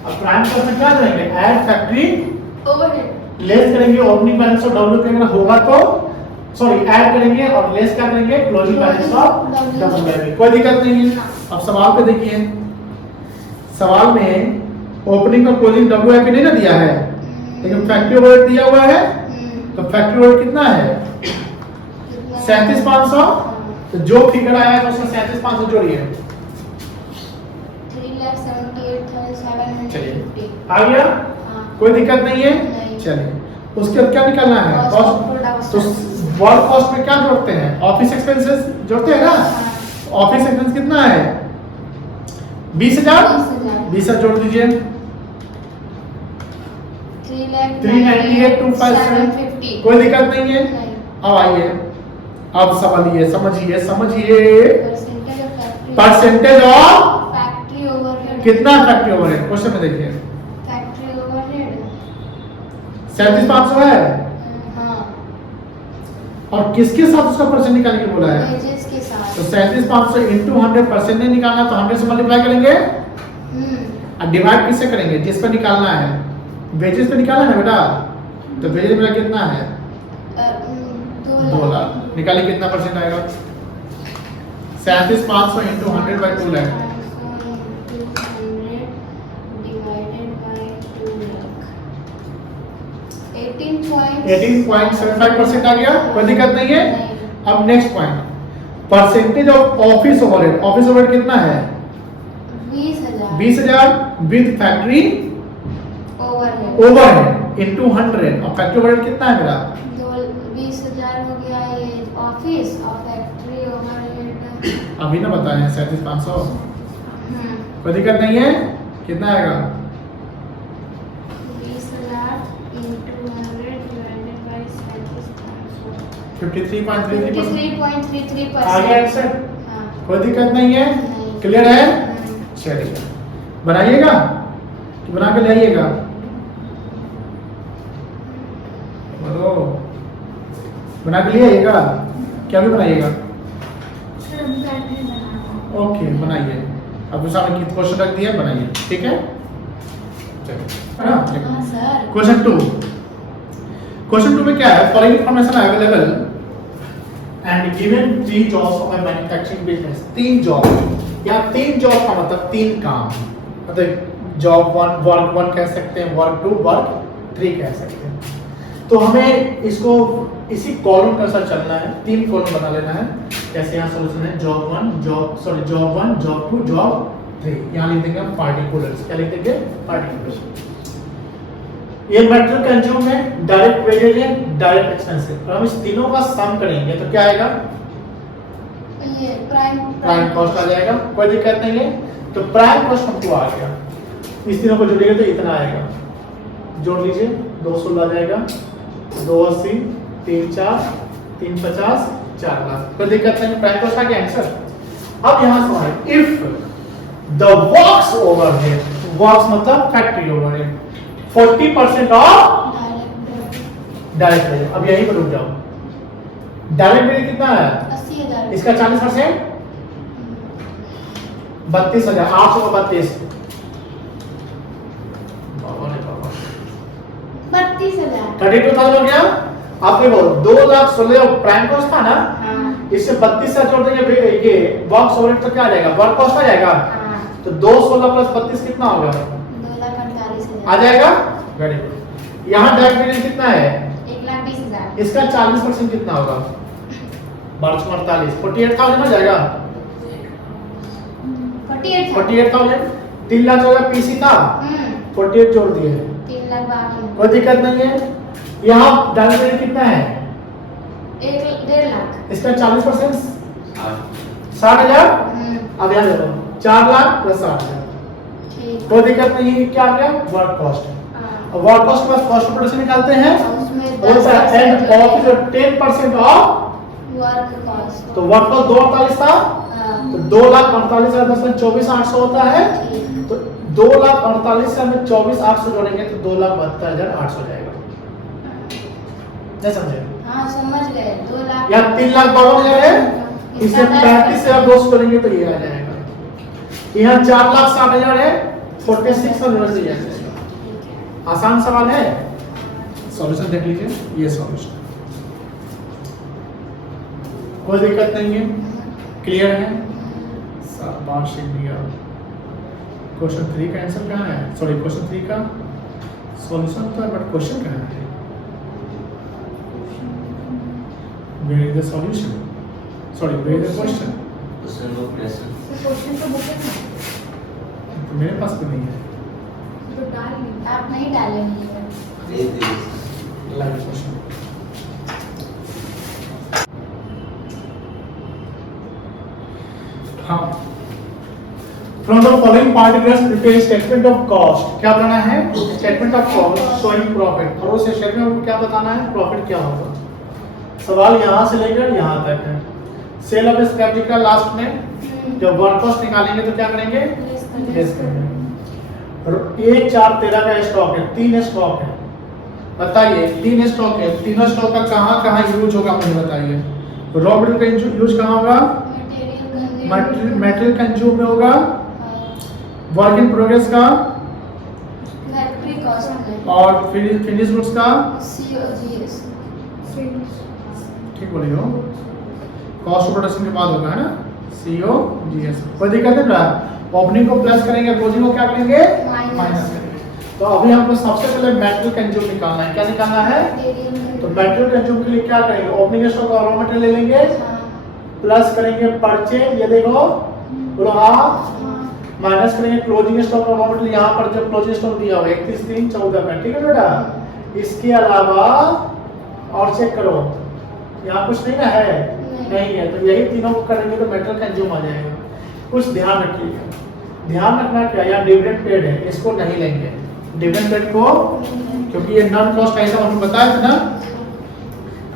अब प्राइम कॉस्ट में क्या करेंगे? ऐड फैक्ट्री ओवरहेड लेस करेंगे ओपनिंग बैलेंस ऑफ डब्ल्यू होगा तो सॉरी ऐड करेंगे और लेस क्या करेंगे? Closing balance of W. कोई दिक्कत नहीं है। अब सवाल पे देखिए, सवाल में ओपनिंग और क्लोजिंग डब्ल्यू नहीं ना दिया है, लेकिन फैक्ट्री ओवरहेड दिया हुआ है। तो फैक्ट्री ओवरहेड कितना है? 37,500। तो जो फिगर आया है उसमें 37,500 जोड़िए। 3,78,750। चलिए आ गया, कोई दिक्कत नहीं है। नहीं। चलिए उसके बाद क्या निकालना है? कॉस्ट। तो वर्क कॉस्ट में क्या जोड़ते हैं? ऑफिस एक्सपेंसेस जोड़ते हैं ना। ऑफिस एक्सपेंस कितना है? 20,000। 20,000 जोड़ दीजिए। 398,257। कोई दिक्कत नहीं है। अब आइए, अब समझिए समझिए समझिए परसेंटेज ऑफ फैक्ट्री ओवरहेड। कितना फैक्ट्री ओवरहेड? क्वेश्चन में देखिए फैक्ट्री ओवरहेड 37,500 है। हाँ। और किसके साथ उसका परसेंट निकालने के बोला है? वेजेस के साथ। तो 37,500 इंटू 100% नहीं निकालना तो 100 से मल्टीप्लाई करेंगे और डिवाइड किससे करेंगे? जिस पर निकालना है, वेजेस पे निकालना है बेटा। तो वेजेस मेरा कितना है? 2 लाख। निकालिए कितना परसेंट आएगा? 37,500 इंटू 100 बाई 2 लाख। 18.75% आ गया। कोई दिक्कत नहीं है। अब next point, percentage of office overhead. Office overhead कितना है? 20,000 विद फैक्ट्री ओवरहेड इनटू 100 और फैक्ट्री ओवरहेड कितना है मेरा? 20,000 हो गया ये ऑफिस और फैक्ट्री ओवरहेड। अभी ना बताए हैं 37,500। कोई दिक्कत नहीं है। कितना आएगा? 20,000 into 100 divided by 37,500। 53.33% 53.33%। आ गया आंसर। हाँ। कोई दिक्कत नहीं है। नहीं। क्लियर है? चलिए बनाइएगा कि बना के लाइएगा? बोलो बना के ले आइएगा। क्या भी बनाइएगा? ओके बनाइए। अब दूसरा में क्वेश्चन रख दिया, बनाइए। ठीक है हाँ सर। क्वेश्चन 2। क्वेश्चन 2 में क्या है? Following information available and given 3 jobs of a manufacturing business. 3 job या 3 जॉब का मतलब 3 काम। मतलब जॉब 1 वर्क 1 कह सकते हैं, वर्क 2 वर्क 3 कह सकते हैं। तो हमें इसको इसी कॉलम के अनुसार चलना है। 3 कॉलम बना लेना है। जैसे यहाँ सॉल्यूशन है जॉब 1 जॉब 2 जॉब 3। यहाँ लिख देंगे हम पार्टिकुलर्स। क्या लिख देंगे? पार्टिकुलर्स। ये मेटेरियल कंज्यूम है, डायरेक्ट वेजेज है, डायरेक्ट एक्सपेंस है। और हम इस तीनों का सम करेंगे तो क्या आएगा? ये प्राइम कॉस्ट आ जाएगा। कोई दिक्कत नहीं है। तो प्राइम कॉस्ट हमको आ गया। इस तीनों को जोड़िएगा तो इतना आएगा। जोड़ लीजिए 216 आ जाएगा। 280 3,4 350 4 लाख। कोई दिक्कत नहीं। प्राइम कॉस्ट आ गया आंसर। अब यहाँ सवाल, if the works overhead, works मतलब factory overhead 40% of direct wages. अब यहीं पर रुक जाओ। डायरेक्ट वेरिएंस कितना है? 80,000। इसका 40%, 32,000, 832। 32,000। 32,000 हो गया। आप देखो 2,16,000 प्राइम कॉस्ट था ना, हाँ इससे 32,000 जोड़ देंगे, ये बॉक्स ओवरहेड तो क्या आ जाएगा, वर्क कॉस्ट आ जाएगा। हाँ। तो 216 प्लस 32 कितना होगा? 2,48,000। आ जाएगा। Very good. यहाँ डायरेक्ट वेरिएंस कितना है? 1,20,000। इसका 40% कितना होगा? 1248, 48,000 हो जाएगा। 48,000, 3 लाख हो गया। पीसी था 48 जोड़ दिए, 3 लाख बाकी। कोई दिक्कत नहीं है। यहाँ डायरेक्ट वेरिएंस कितना है? 1.5 लाख। इसका 40% 60,000। अब यहाँ देखो 4 लाख प्लस 60,000, ठीक। कोई दिक्कत नहीं है। क्या आ गया? Work cost. हाँ। वर्क कॉस्ट के बाद कॉस्ट ऑफ प्रोडक्शन निकालते हैं। और उसमें बोलता है end of 10% of, work cost. तो वर्क कॉस्ट 248 था, हाँ। तो 2,48,000 में 24,800 होता है। ठीक। तो 2,48,000 में 24,800 जोड़ेंगे तो 2,72,800 हो जाएगा। नहीं समझे? हाँ समझ गए। 2 लाख। या 3,52,000 है, इसे 35,200 करेंगे तो ये आ जाएगा। यहाँ 4,60,000 है, 46,000 से जाएगा। आसान सवाल है। सॉल्यूशन देख लीजिए, ये सॉल्यूशन, कोई दिक्कत नहीं है, क्लियर है। शाबाश इंडिया। क्वेश्चन 3 का आंसर कहाँ है? सॉरी, क्वेश्चन 3 का सॉल्यूशन तो है, बट क्वेश्चन कहाँ है? Where is the solution? Sorry, where is the question? Question तो बुक में तो मेरे पास भी नहीं है। तो डाल, आप नहीं डालेंगे। Live question. हाँ, from the following particulars prepare statement of cost. क्या बनाना है? Statement of cost showing profit. और उस स्टेटमेंट में क्या बताना है? प्रॉफिट क्या होगा। सवाल यहाँ से लेकर यहाँ तक है। सेल ऑफ स्क्रैप का लास्ट में जब वर्क कॉस्ट निकालेंगे तो क्या करेंगे? लेस करेंगे। 1, 4, 13 का स्टॉक है, 3 स्टॉक है। बताइए 3 स्टॉक है, तीनों स्टॉक का कहाँ कहाँ यूज होगा मुझे बताइए। रॉ मटेरियल का यूज कहाँ होगा? मटेरियल कंज्यूम में होगा। वर्क इन प्रोग्रेस का फैक्ट्री कॉस्ट में। और फिनिश गुड्स का COGS। ठीक बोलिए हो, कॉस्ट ऑफ प्रोडक्शन के बाद होगा, है ना? COGS। कोई दिक्कत है? ओपनिंग को प्लस करेंगे, क्लोजिंग को क्या करेंगे? माइनस करेंगे। तो अभी हमको सबसे पहले मेटेरियल कंज्यूम निकालना है। क्या निकालना है? तो मेटेरियल कंज्यूम के लिए क्या करेंगे? ओपनिंग स्टॉक और रॉ मटेरियल ले लेंगे, प्लस करेंगे परचेज, ये देखो बोलो हाँ, माइनस करेंगे क्लोजिंग स्टॉक और रॉ मटेरियल। यहाँ पर जब क्लोजिंग स्टॉक दिया हुआ 31/3/14 का, ठीक है बेटा? इसके अलावा और चेक करो, यहाँ कुछ नहीं ना है? नहीं है, तो यही तीनों को करेंगे तो मेटेरियल कंज्यूम आ जाएगा। कुछ ध्यान रखिएगा, ध्यान रखना क्या, यहाँ डिविडेंड पेड है, इसको नहीं लेंगे डिविडेंड पेड को, क्योंकि ये नॉन कॉस्ट आइटम हमने बताया था ना,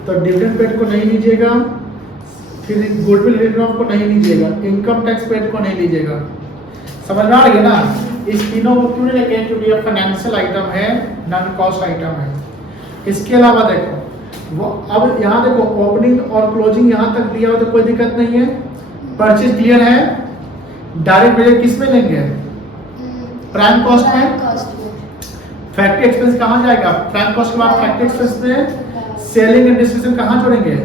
तो डिविडेंड पेड को नहीं लीजिएगा। फिर गुडविल रिटर्न ऑफ को नहीं लीजिएगा, इनकम टैक्स पेड को नहीं लीजिएगा। समझ में आ रही है ना? इस तीनों को क्यों नहीं लेंगे? क्योंकि ये फाइनेंशियल आइटम है, नॉन कॉस्ट आइटम है। इसके अलावा देखो वो, अब यहाँ देखो ओपनिंग और क्लोजिंग यहाँ तक दिया हो तो कोई दिक्कत नहीं है। परचेज क्लियर है। डायरेक्ट वेरिएंस किस में लेंगे? प्राइम कॉस्ट में। फैक्ट्री एक्सपेंस कहाँ जाएगा? प्राइम कॉस्ट के बाद फैक्ट्री एक्सपेंस में सेलिंग एंड डिस्ट्रीब्यूशन कहाँ जोड़ेंगे?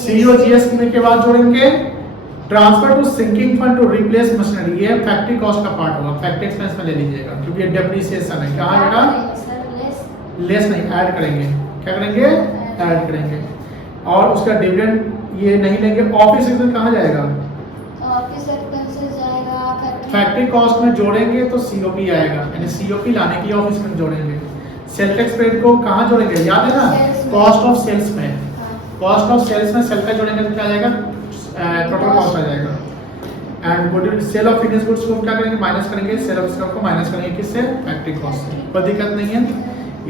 COGS के बाद जोड़ेंगे। Transfer to sinking fund to replace machinery, ये फैक्ट्री कॉस्ट का पार्ट होगा, फैक्ट्री एक्सपेंस में ले लीजिएगा क्योंकि ये डेप्रिसिएशन है। कहाँ आएगा? लेस नहीं, ऐड करेंगे। क्या करेंगे? ऐड करेंगे। और उसका डिविडेंड ये नहीं लेंगे। ऑफिस एक्सपेंस कहाँ जाएगा? ऑफिस एक्सपेंसेस जाएगा फैक्ट्री कॉस्ट में जोड़ेंगे तो COP आएगा, यानी COP लाने के लिए ऑफिस में जोड़ेंगे। सेल टैक्स पेड को कहाँ जोड़ेंगे? याद है ना? कॉस्ट ऑफ सेल्स में। कॉस्ट ऑफ सेल्स में सेल का जोड़ेंगे तो क्या आ जाएगा? टोटल कॉस्ट आ जाएगा। And good sale of finish goods को क्या करेंगे? माइनस करेंगे। सेल ऑफ स्टॉक को माइनस करेंगे किससे? फैक्ट्री कॉस्ट से। कोई दिक्कत नहीं है।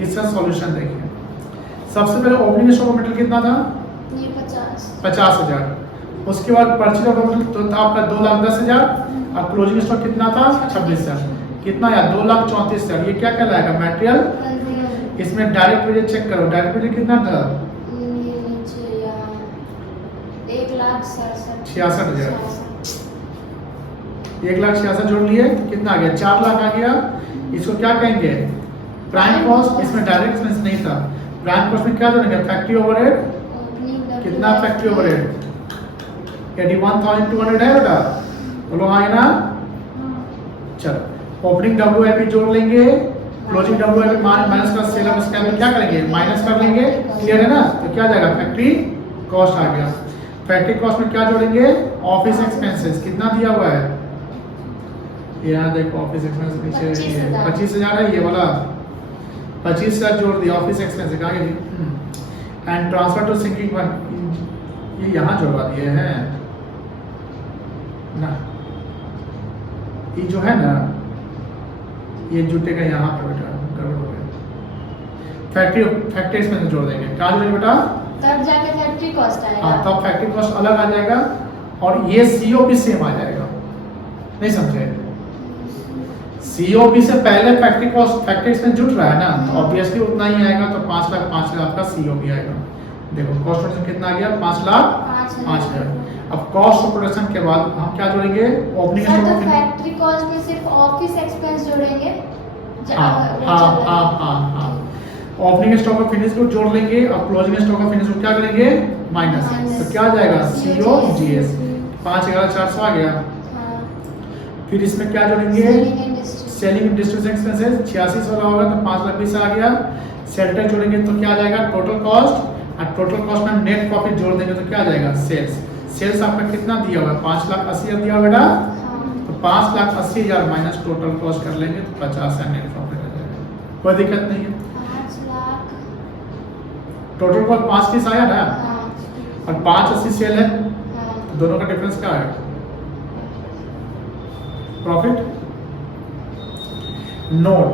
इसका सॉल्यूशन देखिए। सबसे पहले ओपनिंग स्टॉक मटेरियल कितना था? 50,000। उसके बाद परचेज ऑफ मटेरियल तो था आपका 2,10,000 और क्लोजिंग स्टॉक कितना था? 26,000। कितना यार? 2,34,000। ये क्या कहलाएगा? मटेरियल। इसमें डायरेक्ट वेरिएंस चेक करो, डायरेक्ट वेरिएंस कितना था? 66,000। 1,66,000 जोड़ लिए, कितना आ गया? 4 लाख आ गया। इसको क्या कहेंगे? Prime cost. इसमें डायरेक्ट एक्सपेंस नहीं था। प्राइम कॉस्ट में क्या जोड़ेंगे? Factory overhead. कितना फैक्ट्री ओवरहेड? 81,200 है बेटा, बोलो हाँ है ना? चलो ओपनिंग WIP जोड़ लेंगे, क्लोजिंग WIP माइनस का सेल ऑफ स्क्रैप क्या करेंगे? माइनस कर लेंगे। क्लियर है ना? तो क्या जाएगा? फैक्ट्री कॉस्ट आ गया। फैक्ट्री कॉस्ट में क्या जोड़ेंगे? Office expenses. कितना दिया हुआ है? यहाँ देखो ऑफिस एक्सपेंस नीचे 25,000 है, ये वाला 25,000 जोड़ दिया ऑफिस एक्सपेंस। कहाँ गई? And transfer to sinking fund, ये यहाँ जोड़वा दिए हैं ना, ये जो है ना ये जुटेगा यहाँ पर बेटा, गड़बड़ हो गया। फैक्ट्री एक्सपेंस जोड़ देंगे, क्या जोड़ेंगे बेटा? तब जाके फैक्ट्री कॉस्ट आएगा। हाँ, तब फैक्ट्री कॉस्ट अलग आ जाएगा और ये COP सेम आ जाएगा। नहीं समझे? COP से पहले फैक्ट्री कॉस्ट फैक्ट्री एक्सपेंस जुट रहा है ना, तो ऑब्वियसली उतना ही आएगा। तो 5 लाख 5 लाख का COP आएगा। देखो कॉस्ट ऑफ कितना आ गया? 5 लाख 5,000। अब कॉस्ट ऑफ प्रोडक्शन के बाद हम क्या जोड़ेंगे? ओपनिंग सर, स्टॉक तो ऑफ फैक्ट्री कॉस्ट में सिर्फ ऑफिस एक्सपेंस जोड़ेंगे। हाँ। Opening stock of finish good जोड़ लेंगे और closing stock of finish good क्या करेंगे? माइनस। तो क्या आ जाएगा? COGS। 5,11,400 आ गया। फिर इसमें क्या जोड़ेंगे? सेलिंग एंड डिस्ट्रीब्यूशन एक्सपेंसेस 8600 वाला होगा, तो 5,20,000 आ गया। सेल टैक्स जोड़ेंगे तो क्या आ जाएगा? Total cost. और टोटल कॉस्ट में नेट प्रॉफिट जोड़ देंगे तो क्या आ जाएगा? सेल्स। सेल्स आपका कितना दिया हुआ है? 5,80,000 दिया हुआ बेटा। तो 5,80,000 माइनस टोटल कॉस्ट कर लेंगे तो 50 है नेट प्रॉफिट आ जाएगा। कोई दिक्कत नहीं है। 5 लाख टोटल कॉस्ट 5,30 आया ना, और 5,80 सेल है, तो दोनों का डिफरेंस क्या है? प्रॉफिट। नोट,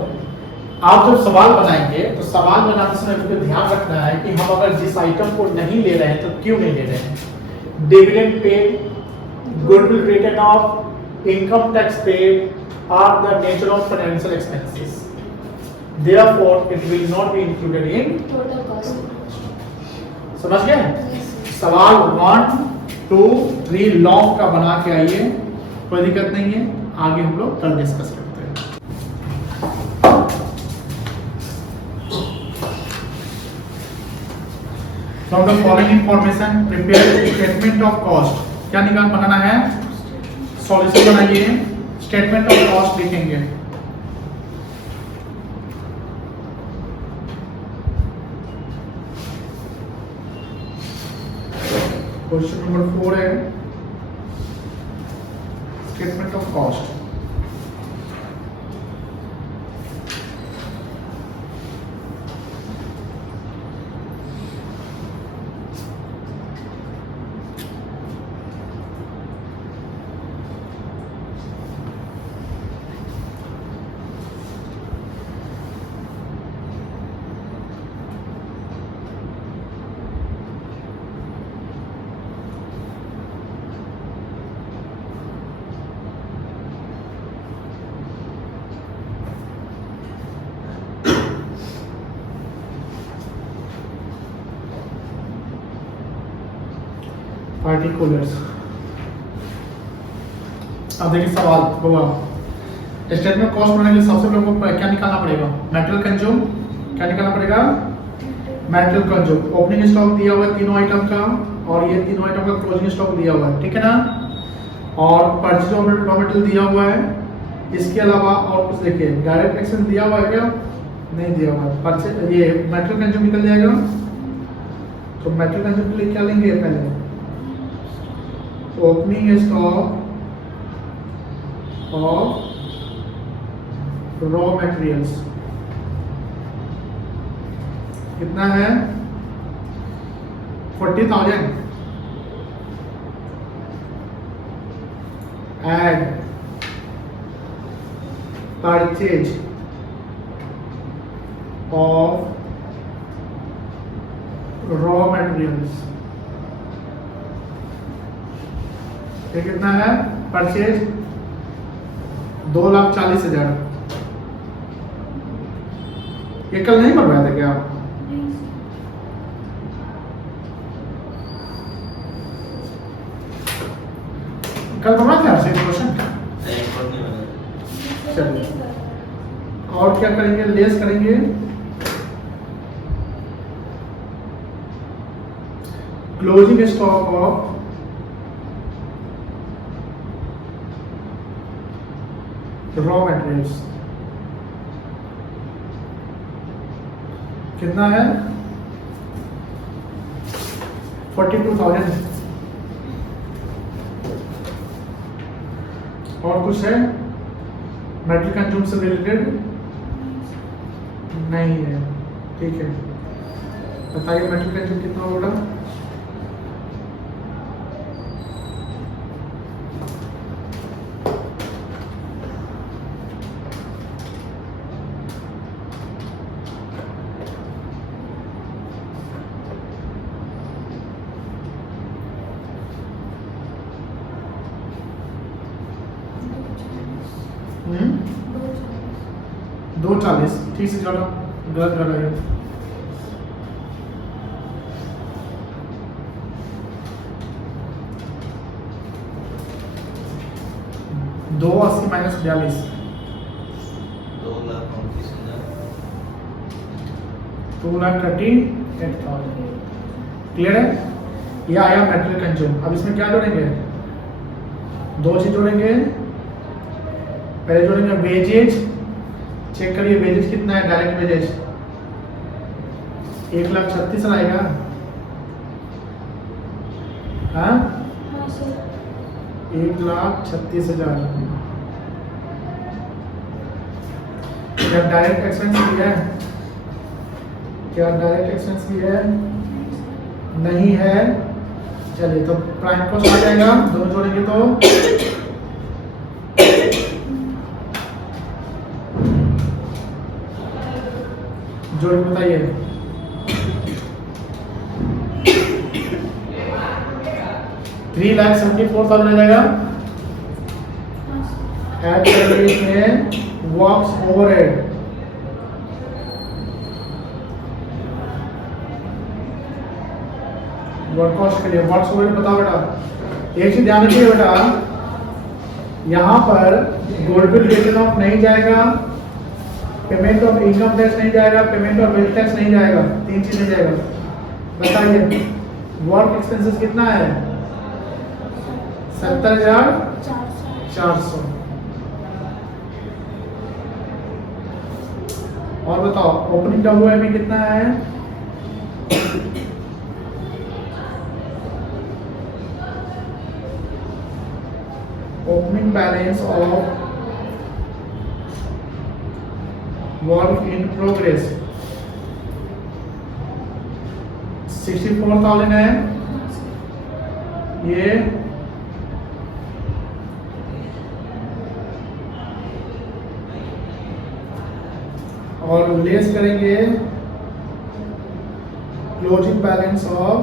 आप जब सवाल बनाएंगे तो सवाल बनाते समय आपको ध्यान रखना है कि हम अगर जिस आइटम को नहीं ले रहे हैं तो क्यों नहीं ले रहे हैं। Dividend paid, goodwill written off, income tax paid are the nature of financial expenses, therefore it will not be included in total cost. समझ गए? सवाल 1, 2, 3 लॉन्ग का बना के आइए, कोई दिक्कत नहीं है। आगे हम लोग कल डिस्कस करते हैं। From the following information, prepare statement of cost. क्या निकाल बनाना है? सॉल्यूशन बनाइए, स्टेटमेंट ऑफ कॉस्ट लिखेंगे। क्वेश्चन नंबर 4 है स्टेटमेंट ऑफ कॉस्ट। पार्टिकुलर्स। अब देखिए सवाल होगा, स्टेटमेंट कॉस्ट बनाने के लिए सबसे पहले हमको क्या निकालना पड़ेगा? Material consume. क्या निकालना पड़ेगा? Material consume. ओपनिंग स्टॉक दिया हुआ है तीनों आइटम का, और ये तीनों आइटम का क्लोजिंग स्टॉक दिया हुआ है, ठीक है ना? और परचेज ऑफ रॉ मटेरियल दिया हुआ है। इसके अलावा और कुछ देखिए, डायरेक्ट एक्सपेंस दिया हुआ है क्या? नहीं दिया हुआ है। परचेज ये मटेरियल कंज्यूम निकल जाएगा। तो मटेरियल कंज्यूम के लिए क्या लेंगे? पहले opening stock of raw materials कितना है? 40,000। Add purchase of raw materials, ये कितना है? परचेज 2,40,000। ये कल नहीं बनवाया था क्या आप? कल बना था सेम क्वेश्चन। चलिए और क्या करेंगे, लेस करेंगे। Closing stock of raw materials कितना है 42,000। और कुछ है मेटल कंज्यूम से रिलेटेड नहीं है, ठीक है। बताइए मेटल कंज्यूम कितना होगा। हम्म 240, ठीक से चलो, गलत कर रहे हो। 280 माइनस 42 2,38,000। क्लियर है। ये आया मेटेरियल कंज्यूम। अब इसमें क्या जोड़ेंगे, दो चीज जोड़ेंगे। पहले जोड़ेंगे वेजेज, चेक करिए वेजेज कितना है, डायरेक्ट वेजेज 1,36,000 आएगा। हाँ 1,36,000। क्या डायरेक्ट एक्सपेंस भी है, क्या डायरेक्ट एक्सपेंस भी है, नहीं है। चलिए तो प्राइम कॉस्ट आ जाएगा, दोनों जोड़ेंगे तो जोड़ के बताइए। 3,74,000 आ जाएगा। ऐड करेंगे इसमें वर्क्स ओवरहेड, वर्क कॉस्ट के लिए वर्क्स ओवरहेड बताओ बेटा। एक चीज ध्यान रखिए बेटा, यहाँ पर गोल्डविल रिटर्न ऑफ नहीं जाएगा, पेमेंट ऑफ इनकम टैक्स नहीं जाएगा, पेमेंट ऑफ वेल्थ टैक्स नहीं जाएगा, तीन चीज नहीं जाएगा। बताइए वर्क एक्सपेंसेस कितना है 70,400। और बताओ ओपनिंग WIP कितना है, opening balance of work in progress 64,000 है। ये और लेस करेंगे closing balance of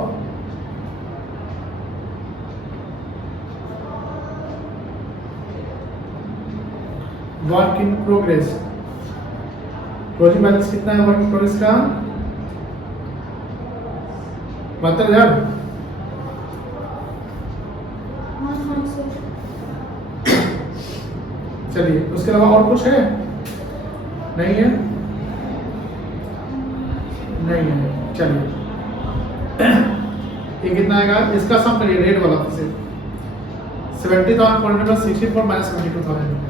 work in progress. Closing balance कितना है वर्क इन प्रोग्रेस का 72,000। चलिए उसके अलावा और कुछ है, नहीं है, नहीं है। चलिए ये कितना आएगा, इसका सम करिए रेट वाला से 70,400 प्लस 64 माइनस 72,000।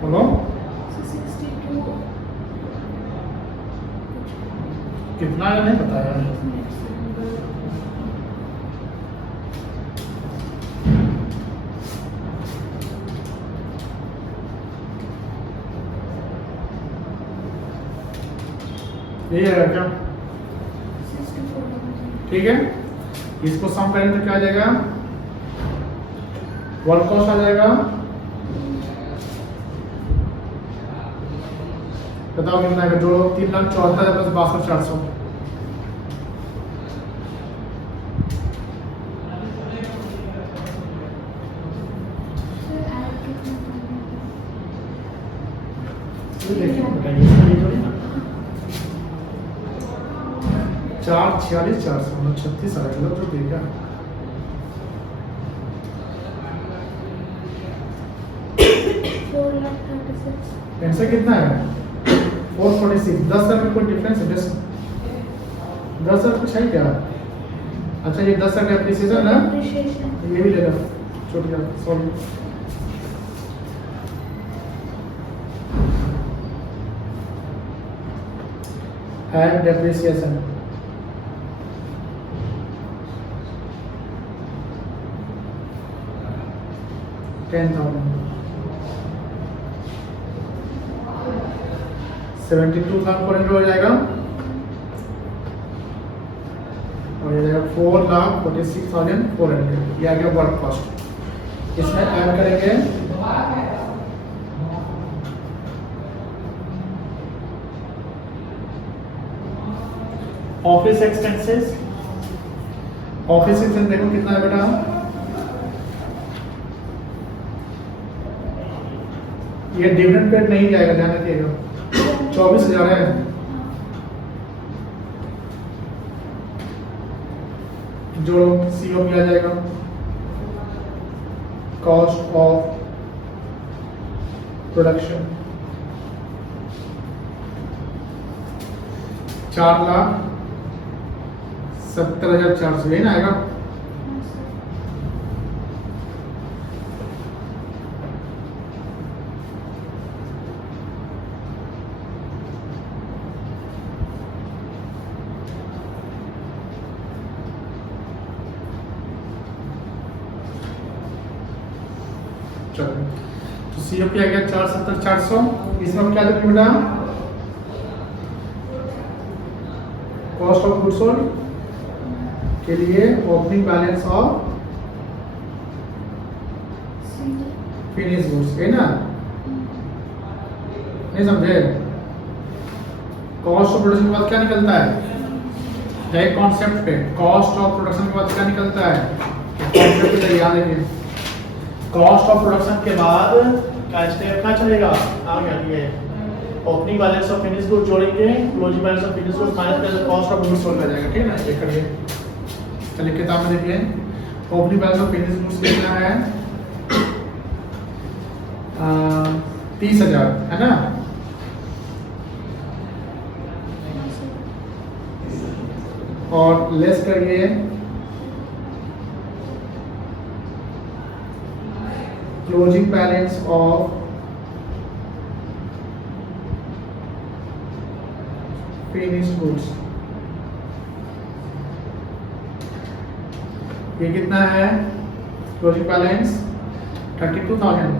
बोलो कितना है, नहीं बताया। यही है क्या, ठीक है। इसको सम करें तो क्या आ जाएगा, वर्क कॉस्ट आ जाएगा, बताओ कितना है, जो 3,74,000 प्लस 62,400। देखिए बताइए इसमें जोड़िए ना 446 436 आएगा तो देगा 4,36,000 आंसर कितना है 446 10,000 में कोई डिफरेंस है 10,000 कुछ है क्या अच्छा ये 10,000 का एप्रिसिएशन है Appreciation. ये भी ले लो छोड़ गया सॉरी एंड डेप्रिसिएशन $10,000 72,400 हो जाएगा और ये जाएगा 4,46,400 ये आ गया वर्क कॉस्ट इसमें ऐड करेंगे ऑफिस एक्सपेंसेस ऑफिस एक्सपेंस देखो कितना है बेटा ये डिविडेंड पेड नहीं जाएगा ध्यान रखिएगा 24,000 है जो सीओ में आ जाएगा कॉस्ट ऑफ प्रोडक्शन 4,70,400 यही ना आएगा चलो तो सीओपी आ गया 4,70,400 इसमें हम क्या देंगे बेटा कॉस्ट ऑफ गुड्स सोल्ड के लिए opening balance of finish goods है ना नहीं समझे कॉस्ट ऑफ प्रोडक्शन के बाद क्या निकलता है जाए कॉन्सेप्ट पे कॉस्ट ऑफ प्रोडक्शन के बाद क्या निकलता है कॉन्सेप्ट पे याद रखिए कॉस्ट ऑफ प्रोडक्शन के बाद क्या स्टेप क्या चलेगा आ गया ये opening balance of finish goods जोड़ेंगे closing balance of finish goods minus cost of goods sold आ जाएगा ठीक है ना ये करिए चलिए किताब में देखिए opening balance of finish goods कितना है 30,000 है ना और लेस करिए closing balance of finished goods ये कितना है क्लोजिंग बैलेंस 32,000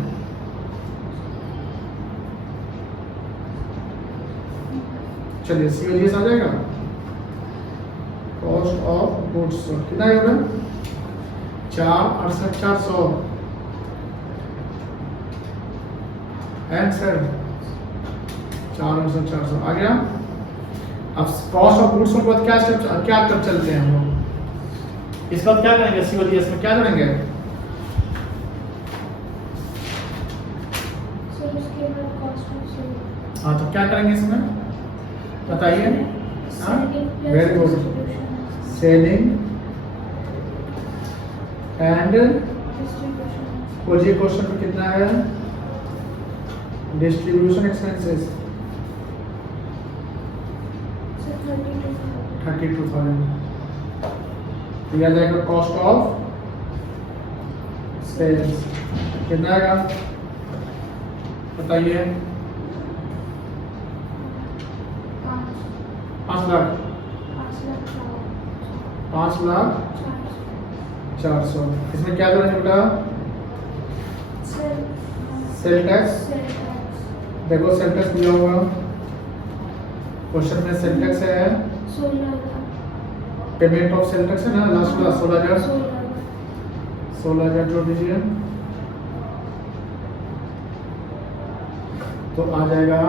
चलिए सीओजीएस आ जाएगा कॉस्ट ऑफ गुड्स कितना है 4,68,400 आंसर 4,68,400 आ गया अब कॉस्ट ऑफ गुड्स के बाद क्या कर चलते हैं हम लोग इसके बाद क्या करेंगे सीओजीएस में क्या करेंगे हाँ तो क्या करेंगे इसमें बताइए very good selling and question पे कितना है डिस्ट्रीब्यूशन एक्सपेंसेस 32,000 दिया जाएगा कॉस्ट ऑफ सेल्स कितना आएगा बताइए 5 लाख 5,04,000 इसमें क्या करेंगे बेटा सेल टैक्स देखो सेल टैक्स दिया होगा क्वेश्चन में सेल टैक्स है पेमेंट ऑफ सेल टैक्स है ना लास्ट वाला 16,000 जोड़ दीजिए तो आ जाएगा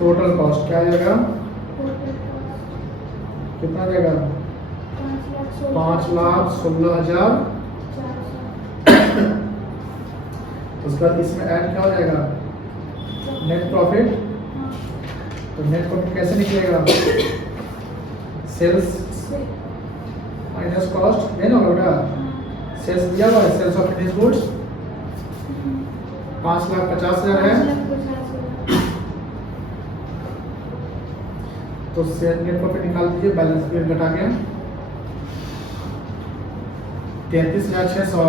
टोटल कॉस्ट क्या आ जाएगा कितना आ जाएगा 5,16,000 उसके बाद इसमें ऐड क्या हो जाएगा नेट प्रॉफिट, तो नेट प्रॉफिट कैसे निकलेगा? सेल्स माइनस कॉस्ट, है ना बेटा? सेल्स दिया हुआ है, सेल्स ऑफ फिनिश गुड्स 5,50,000 है, तो नेट प्रॉफिट निकाल दीजिए, बैलेंस शीट घटा के 33,600।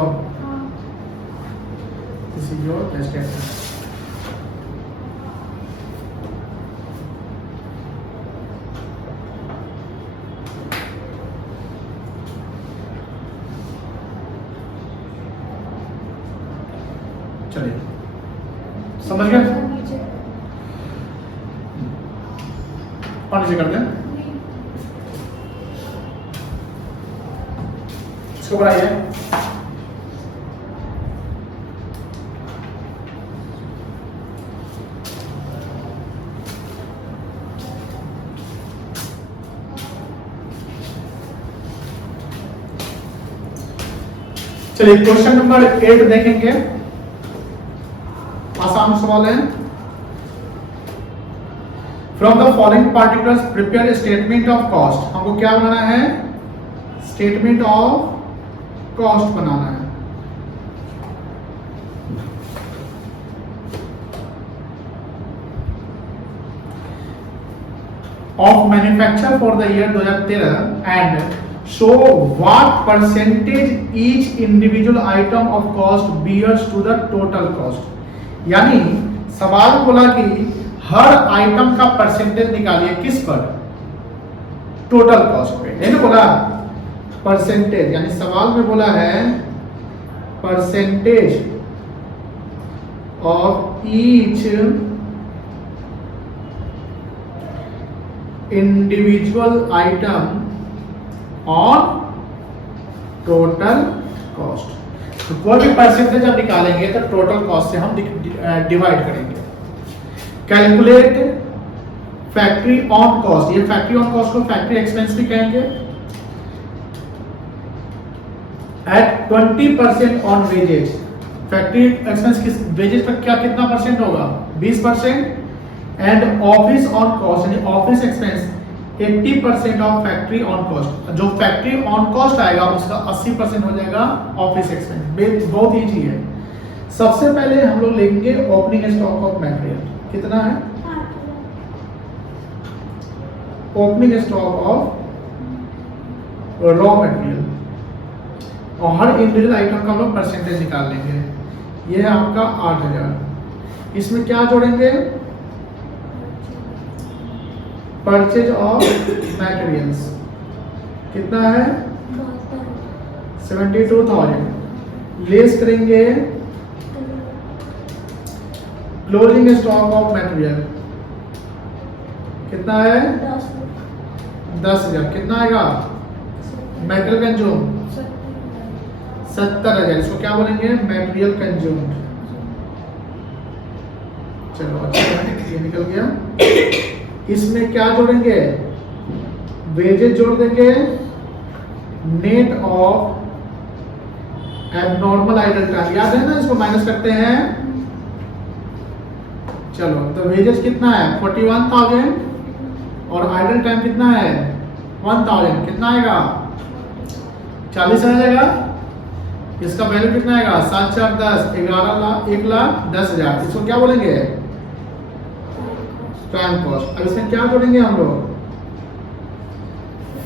This is your best estimate. चलिए, समझ गए? और नीचे कर दें, इसको बढ़ाइए। चलिए क्वेश्चन नंबर 8 देखेंगे, आसान सवाल है। From the following particulars prepare statement of cost. हमको क्या बनाना है? स्टेटमेंट ऑफ कॉस्ट बनाना है। Of manufacture for the year 2013 and show what percentage each individual item of cost bears to the total cost. यानी सवाल बोला कि हर आइटम का परसेंटेज निकालिए, किस पर? टोटल कॉस्ट पे, है ना बोला? परसेंटेज, यानी सवाल में बोला है percentage of each individual item on total cost. तो कोई भी परसेंटेज आप निकालेंगे तो टोटल कॉस्ट से हम डिवाइड करेंगे। कैलकुलेट फैक्ट्री ऑन कॉस्ट, ये फैक्ट्री ऑन कॉस्ट को फैक्ट्री एक्सपेंस भी कहेंगे। At 20% on wages, factory expense किस वेजेज पर क्या कितना परसेंट होगा? 20%। एंड ऑफिस ऑन कॉस्ट, यानी office expense 80% of factory on cost. जो फैक्ट्री ऑन कॉस्ट आएगा उसका 80% हो जाएगा ऑफिस एक्सपेंस। बहुत इजी है। सबसे पहले हम लोग लेंगे ओपनिंग स्टॉक ऑफ मटेरियल, कितना है? Opening stock of raw material, और हर इंडिविजुअल आइटम का हम लोग परसेंटेज निकाल लेंगे। ये है आपका 8,000। इसमें क्या जोड़ेंगे? परचेज ऑफ मटेरियल्स कितना है? 72,000। लेस करेंगे क्लोजिंग स्टॉक ऑफ मटेरियल, कितना है? 10,000। कितना आएगा? Material consume 70,000। इसको क्या बोलेंगे? Material consume. चलो अच्छा है, ये निकल गया। इसमें क्या जोड़ेंगे? वेजेज जोड़ देंगे, net of abnormal idle time, याद है ना? इसको माइनस करते हैं। चलो तो वेजेज कितना है? 41,000 और आइडल टाइम कितना है? 1,000। कितना आएगा? 40 आ जाएगा। इसका वैल्यू कितना आएगा? 7 4 10, 1,10,000। इसको क्या बोलेंगे? Time cost. अब इसमें क्या जोड़ेंगे हम लोग?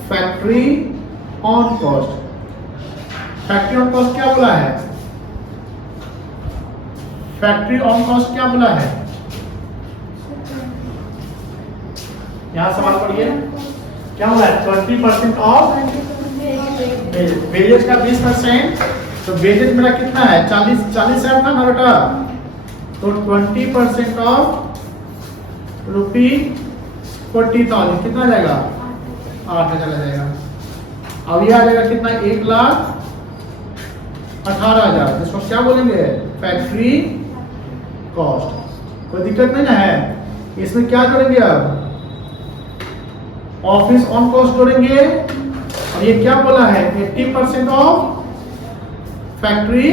Factory on cost. Factory on cost क्या बोला है? फैक्ट्री ऑन कॉस्ट क्या बोला है? यहां सवाल पढ़िए, क्या बोला है? 20% ऑफ वेजेज का 20%। तो वेजेज मेरा कितना है? 40 था ना बेटा? तो 20% ऑफ ₹40,000 कितना आ जाएगा? 8,000 आ जाएगा। अब ये आ जाएगा कितना? 1,18,000। इसको क्या बोलेंगे? Factory cost. कोई दिक्कत नहीं ना है? इसमें क्या जोड़ेंगे? अब ऑफिस ऑन कॉस्ट जोड़ेंगे, और ये क्या बोला है? 80% ऑफ फैक्ट्री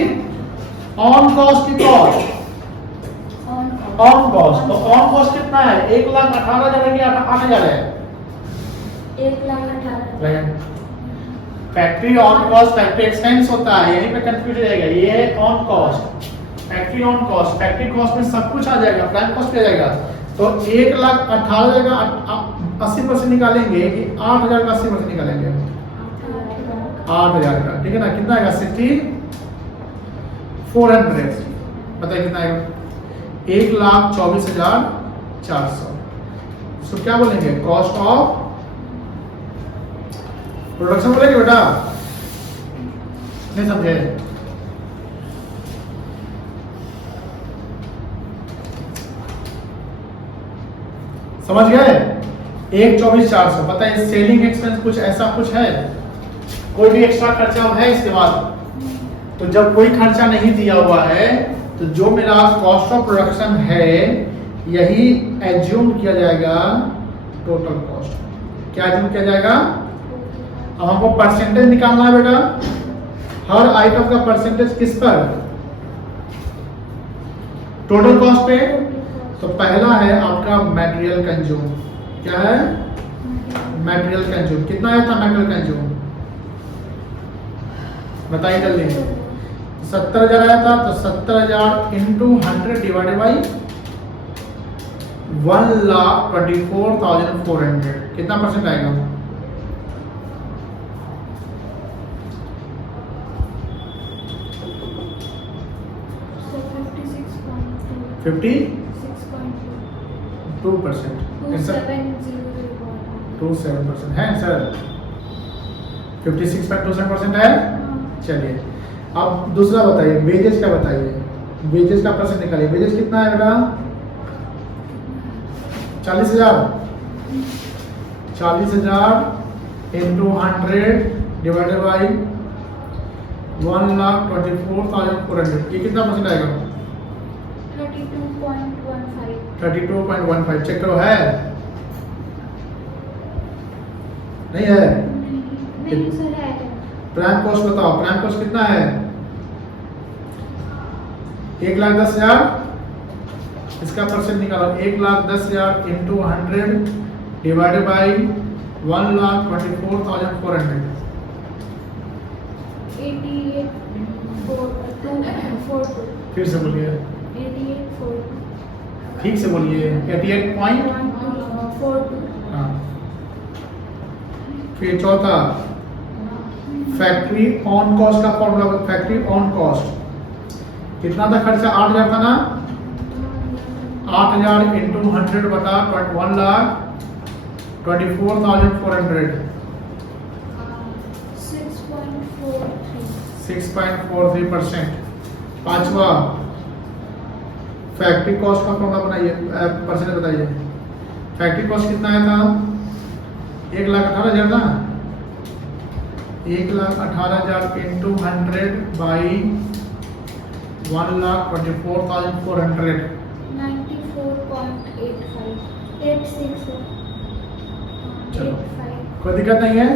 ऑन कॉस्ट की कॉस्ट। On cost. तो ऑन कॉस्ट कितना है? 1,18,000 है कि 8,000 है? 1,18,000। Factory on cost factory expense होता है, यहीं पे कंफ्यूज हो जाएगा। ये है on cost, factory on cost. Factory cost में सब कुछ आ जाएगा, प्राइम कॉस्ट भी आ जाएगा। तो 1,18,000 का 80% निकालेंगे कि 8,000 का 80% निकालेंगे? 8,000 का, ठीक है ना। कितना आएगा? 6,400। बताइए कितना आएगा? 1,24,400। तो क्या बोलेंगे? कॉस्ट ऑफ प्रोडक्शन बोलेंगे बेटा? नहीं समझे? समझ गए? 1,24,400। बताइए सेलिंग एक्सपेंस कुछ ऐसा कुछ है? कोई भी एक्स्ट्रा खर्चा है इसके बाद? तो जब कोई खर्चा नहीं दिया हुआ है तो जो मेरा कॉस्ट ऑफ प्रोडक्शन है यही एज्यूम किया जाएगा टोटल कॉस्ट। क्या एज्यूम किया जाएगा? अब हमको परसेंटेज निकालना है बेटा। हर आइटम का परसेंटेज किस पर? टोटल कॉस्ट पे। तो पहला है आपका मटेरियल कंज्यूम। क्या है? Material consume. कितना आया था मटेरियल कंज्यूम? बताइए जल्दी। 70,000 आया था। तो 70,000 इंटू 100 डिवाइडेड बाई 1,24,400 कितना परसेंट आएगा? 52%। 27% है सर। 56.27% है। चलिए अब दूसरा बताइए, वेजेस का बताइए। वेजेस का परसेंट निकालिए। वेजेस कितना है बेटा? 40,000। 40,000 इंटू 100 डिवाइडेड बाई 1,24,400 ये कितना परसेंट आएगा? 32.15। चेक करो। है नहीं है? नहीं सर है। प्राइम कॉस्ट बताओ। प्राइम कॉस्ट कितना है? 1,10,000। इसका परसेंट निकालो। 1,10,000 इंटू 100 डिवाइडेड बाई 1,24,400 88.42। फिर से बोलिए। 88.42। ठीक से बोलिए। 88.42। हाँ। फिर चौथा फैक्ट्री ऑन कॉस्ट का फॉर्मूला। फैक्ट्री ऑन कॉस्ट कितना था खर्चा? 8,000 था ना। 8,000 इंटू 100 बटा 1,24,400 6.43%। पांचवा फैक्ट्री कॉस्ट का फॉर्मूला बनाइए, परसेंटेज बताइए। फैक्ट्री कॉस्ट कितना आया था? 1,18,000 था। 1,18,000 इंटू 100 बाई 1,24,400 चलो कोई दिक्कत नहीं है।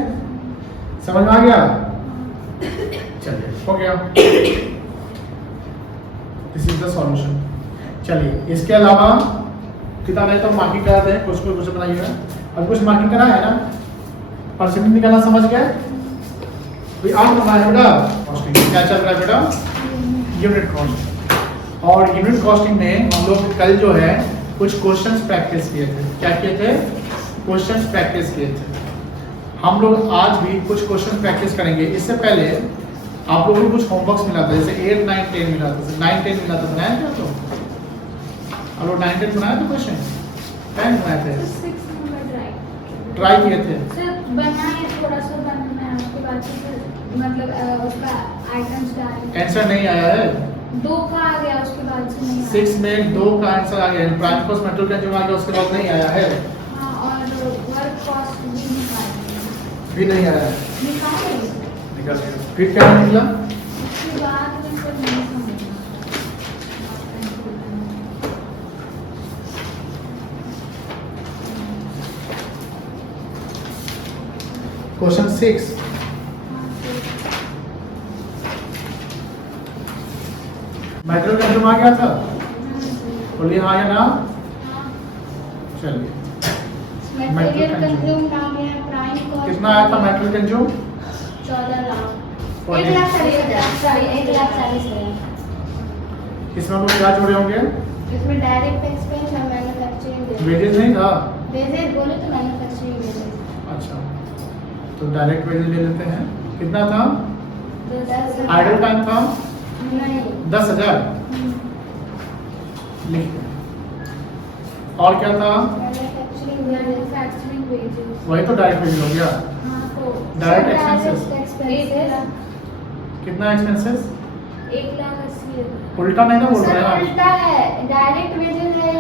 समझ में आ गया? चलिए हो गया। This is the solution. चलिए इसके अलावा किताब है तो मार्किंग कराते हैं। कुछ कुछ बनाइएगा। अब कुछ मार्किंग करा है ना? परसेंटेज निकालना समझ गए? कोई और बना है बेटा? कॉस्टिंग क्या चल रहा है बेटा? Unit cost. और यूनिट कॉस्टिंग में हम लोग कल जो है कुछ क्वेश्चंस प्रैक्टिस किए थे। क्या किए थे? क्वेश्चंस प्रैक्टिस किए थे। हम लोग आज भी कुछ क्वेश्चन प्रैक्टिस करेंगे। इससे पहले आप लोगों को कुछ होमवर्क्स मिला था, जैसे 8, 9, 10 मिला था। 9, 10 मिला था, बनाया क्या? तो आप लोग 9, 10 बनाए थे क्वेश्चन? 10 बनाए थे, ट्राई किए थे। सर बनाए थोड़ा सा बनाना है, उसके बाद फिर मतलब उसका आइटम्स डाले। आंसर नहीं आया है। 2 का आ गया, उसके बाद से नहीं आया। 6 में 2 का आंसर आ गया। प्राइम कॉस्ट मटेरियल का जो आ गया उसके बाद नहीं आया है। हाँ, और वर्क कॉस्ट भी नहीं आया। निकाले। निकल गया। फिर क्या निकला? उसके बाद में फिर नहीं समझा। क्वेश्चन 6 मटेरियल कंज्यूम आ गया था। बोलिए हाँ या ना। हाँ। चलिए मटेरियल Metal कंज्यूम नाम है प्राइम कॉस्ट। कितना आया था मेटल कंज्यूम? 14 लाख। और 1,40,000। इसमें हम लोग क्या जोड़े होंगे? इसमें डायरेक्ट एक्सपेंस और मैन्युफैक्चरिंग वेजेस नहीं था? वेजेस बोले तो मैन्युफैक्चरिंग वेजेस। अच्छा तो डायरेक्ट वेजेस ले लेते हैं। कितना था? 10,000। आइडल टाइम था नहीं। 10,000 लिख दें। और क्या था? Manufacturing wages. वही तो डायरेक्ट वेजेस हो गया। हाँ तो Direct expenses। कितना एक्सपेंसेस? 1,80,000। उल्टा नहीं ना बोल सर रहे हैं उल्टा है, डायरेक्ट वेजेस है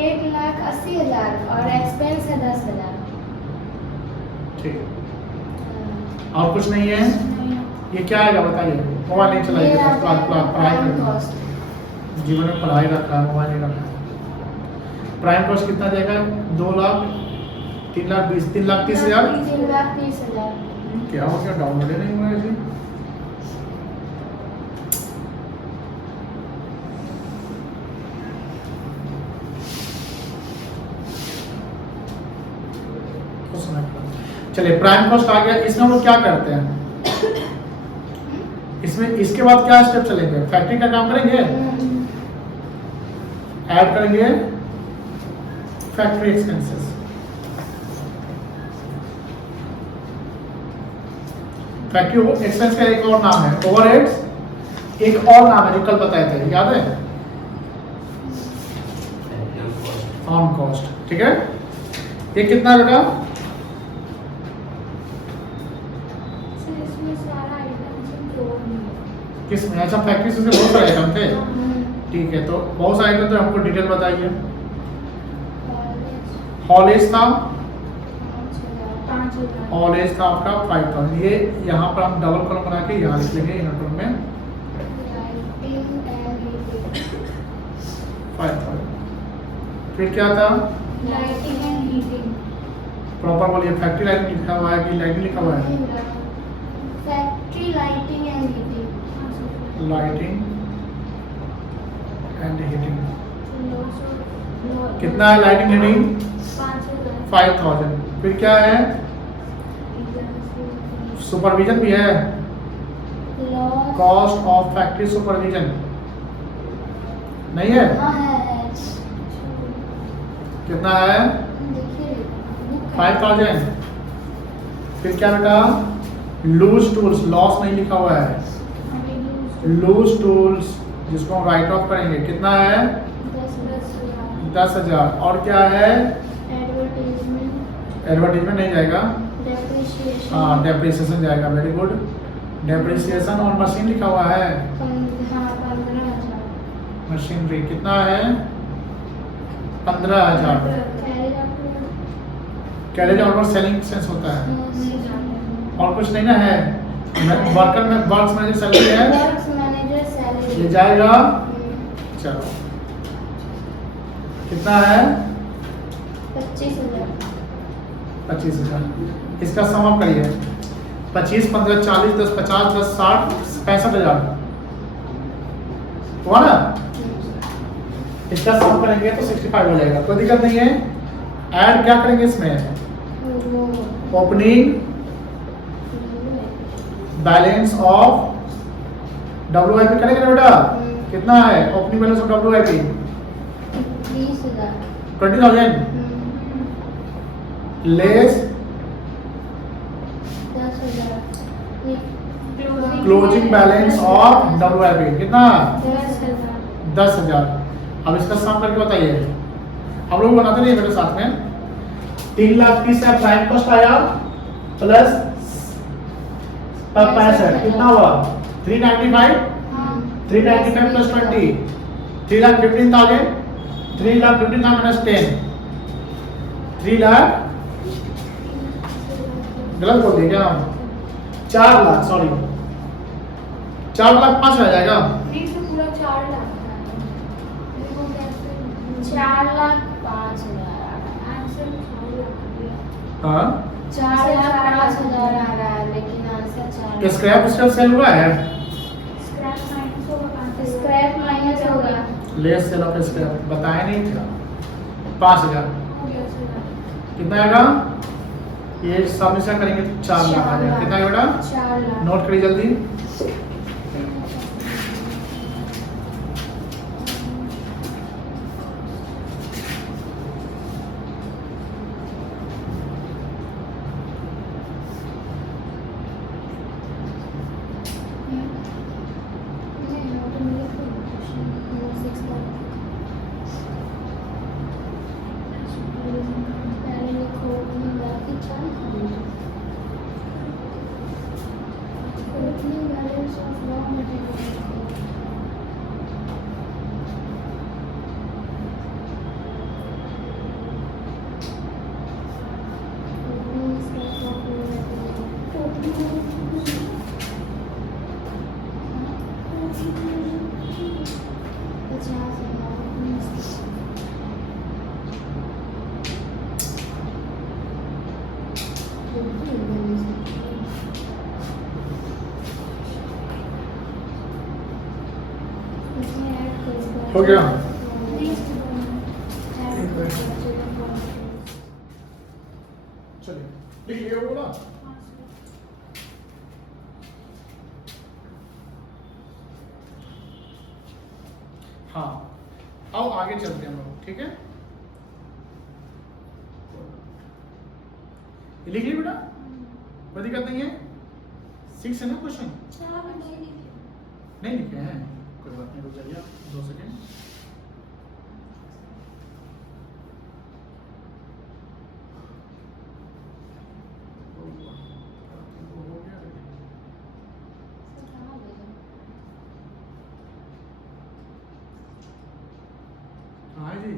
1,80,000 और एक्सपेंस है 10,000। ठीक है। और कुछ नहीं है? ये क्या आएगा बताइए? मोबाइल नहीं चलाइए, पढ़ाई करना। जीवन में पढ़ाई रखा है, मोबाइल नहीं रखा है। प्राइम कॉस्ट कितना देगा? 2 लाख 3 लाख 20 3,30,000। 3,30,000। क्या हो गया? डाउनलोड ही नहीं हुआ है जी। चलिए प्राइम कॉस्ट आ गया। इसमें हम लोग क्या करते हैं? इसमें इसके बाद क्या स्टेप चलेंगे? फैक्ट्री का काम करेंगे, ऐड करेंगे फैक्ट्री एक्सपेंसेस। फैक्ट्री एक्सपेंस का एक और नाम है ओवरहेड्स। एक और नाम है जो कल बताए थे, याद है? On cost. ठीक है, ये कितना बेटा? इसमें सारा आइटम किसमें? अच्छा फैक्ट्री से बहुत सारे आइटम थे। ठीक है, तो बहुत सारे आइटम तो हमको डिटेल बताइए। हॉलेज था, 5,000। हॉलेज था आपका 5,000। ये यहाँ पर हम डबल कॉलम बना के यहाँ लिख लेंगे इनर में 5,000। फिर क्या था? Lighting and heating. प्रॉपर बोलिए। फैक्ट्री लाइटिंग लिखा हुआ है कि लाइटिंग लिखा हुआ है? Factory lighting and heating. Lighting and heating. कितना है लाइटिंग हीटिंग? 5,000। फिर क्या है? सुपरविजन भी है, कॉस्ट ऑफ फैक्ट्री सुपरविजन नहीं है? कितना है? 5,000। फिर क्या बेटा? लूज टूल्स, लॉस नहीं लिखा हुआ है। लूज टूल्स जिसको हम राइट ऑफ करेंगे, कितना है? 10,000। और क्या है? एडवर्टीजमेंट नहीं जाएगा, हाँ डेप्रिसिएशन जाएगा। Very good. डेप्रिसिएशन और मशीन लिखा हुआ है। 15,000। मशीनरी कितना है? 15,000। कैरेज और सेलिंग सेंस होता है। और कुछ नहीं ना है? वर्कर में वर्क्स मैनेजर सैलरी है, ये जाएगा। चलो कितना है? 25,000। 25,000। इसका सम अप करिए। 25, 15, 40, 10, 50, 10, 60, 65,000 हुआ ना? इसका सम करेंगे तो 65 हो जाएगा, कोई दिक्कत नहीं है। ऐड क्या करेंगे इसमें? ओपनिंग बैलेंस ऑफ WIP करेंगे ना बेटा? कितना है opening balance of WIP? 20,000 less 10,000। Closing balance of WIP कितना? 10,000। अब इसका सम करके बताइए। हम लोग बनाते नहीं मेरे साथ में। 3,30,000 से प्राइम कॉस्ट आया प्लस 65 कितना हुआ? 395। 395 प्लस 20 3,15,000। 3,15,000 माइनस 10 3 लाख। गलत बोल दिया क्या? 4 लाख, सॉरी 4,05,000 आ जाएगा। पूरा 4 लाख। 4,05,000। हाँ 4,05,000 आ रहा है, लेकिन आंसर 4 स्क्रैप उसका सेल हुआ है। स्क्रैप माइनस होगा। लेस सेल ऑफ स्क्रैप बताया नहीं था 5000 हो गया सर। कितना आएगा ये सब मिश्रण करेंगे तो 4 लाख आ जाएगा कितना आएगा बेटा 4 लाख। नोट करिए जल्दी हो गया चलिए लिखिए वो ना हाँ अब आगे चलते हैं हम लोग ठीक है ये लिख लिया बेटा कोई दिक्कत नहीं है 6 है ना क्वेश्चन नहीं लिखे हैं कोई बात नहीं रुक जाइए 2 सेकेंड हाँ जी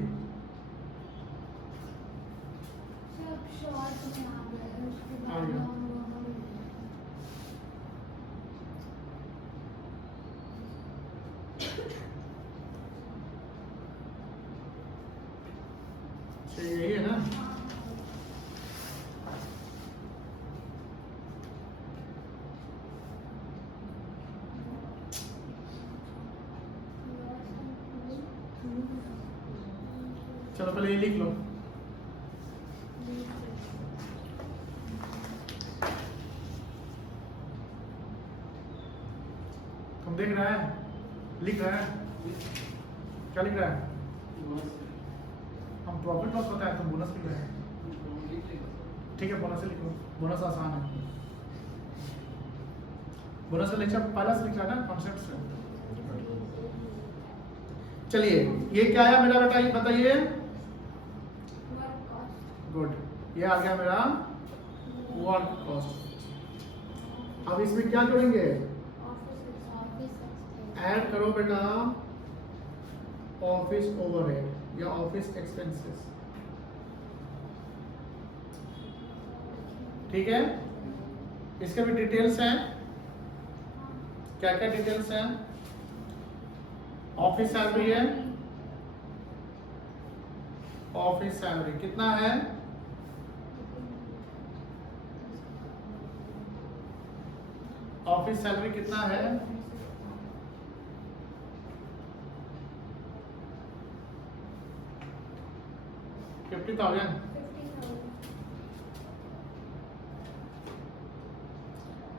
आ गया यही है ना चलो पहले ये लिख लो तुम देख रहा है लिख रहा है क्या लिख रहा है हम प्रॉफिट लॉस बताया तुम बोनस लिख रहे हैं ठीक है बोनस से लिखो बोनस आसान है बोनस से लेक्चर पहला से लिख रहा है ना कॉन्सेप्ट से चलिए ये क्या है मेरा बेटा ये बताइए गुड ये आ गया मेरा वर्क कॉस्ट अब इसमें क्या जोड़ेंगे ऐड करो बेटा ऑफिस ओवरहेड या ऑफिस एक्सपेंसेस ठीक है इसके भी डिटेल्स हैं क्या क्या डिटेल्स हैं ऑफिस सैलरी है ऑफिस सैलरी कितना है ऑफिस सैलरी कितना है 50,000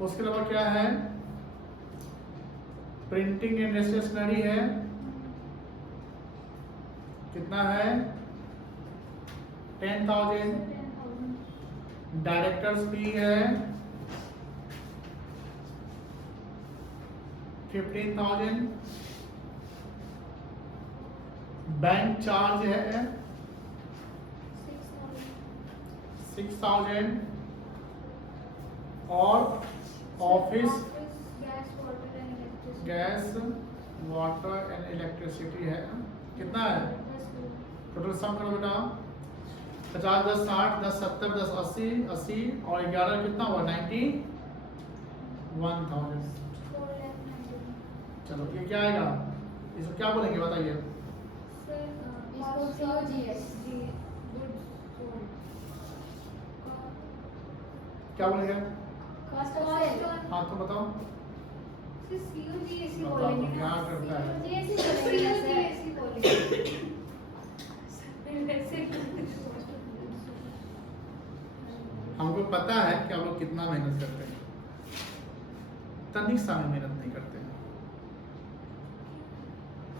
उसके अलावा क्या है प्रिंटिंग एंड स्टेशनरी है कितना है 10,000 डायरेक्टर्स फी है 15,000 बैंक चार्ज है 6,000 और office gas water and electricity है कितना है टोटल सम करो बेटा 50 10 60 10 70 10 80 80 और 11 कितना हुआ 91,000 चलो ये क्या आएगा इसको क्या बोलेंगे बताइए क्या बोलेंगे हाँ तो बताओ बताओ क्या करता है हमको पता है कि आप लोग कितना मेहनत करते हैं, तनिक सा भी मेहनत नहीं करते हैं।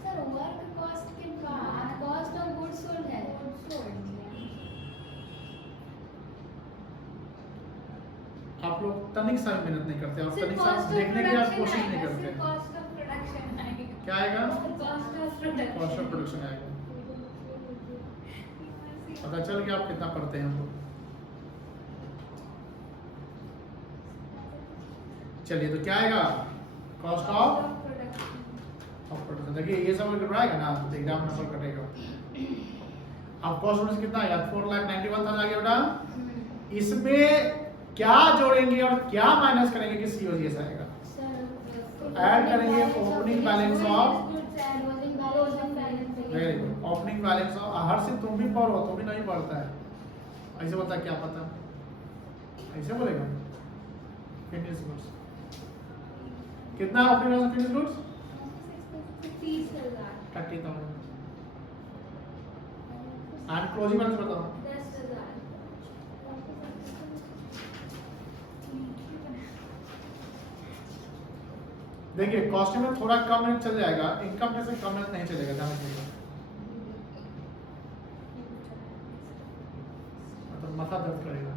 सर वर्क कॉस्ट के बाद कॉस्ट ऑफ गुड्स सोल्ड है। आप लोग तनिक सा भी मेहनत नहीं करते, आप सिर्फ तनिक सा cost of देखने की आप production कोशिश नहीं आएगा, करते। सिर्फ cost of production आएगा। क्या आएगा? Cost of production। Cost of production आएगा। पता चल गया आप कितना पढ़ते हैं हम लोग। चलिए तो क्या आएगा? Cost of production. देखिए ये सब अगर आएगा ना तो एग्जाम नंबर कटेगा। अब कॉस्ट ऑफ कितना आएगा? 4,91,000 आ गया बेटा। इसमें क्या जोड़ेंगे और क्या माइनस करेंगे कि सीओजीएस आएगा? ऐड करेंगे opening balance of, very good, opening balance of. हर से तुम भी पढ़ो, तो भी नहीं पढ़ता है ऐसे बता, क्या पता ऐसे बोलेगा। फिनिश गुड्स कितना है? Opening balance finish goods 30,000 and closing balance बताओ। देखिए कॉस्टिंग में थोड़ा कम मिनट चल जाएगा, इनकम टैक्स में कम मिनट नहीं चलेगा, ध्यान रखिएगा। मतलब माथा दर्द करेगा।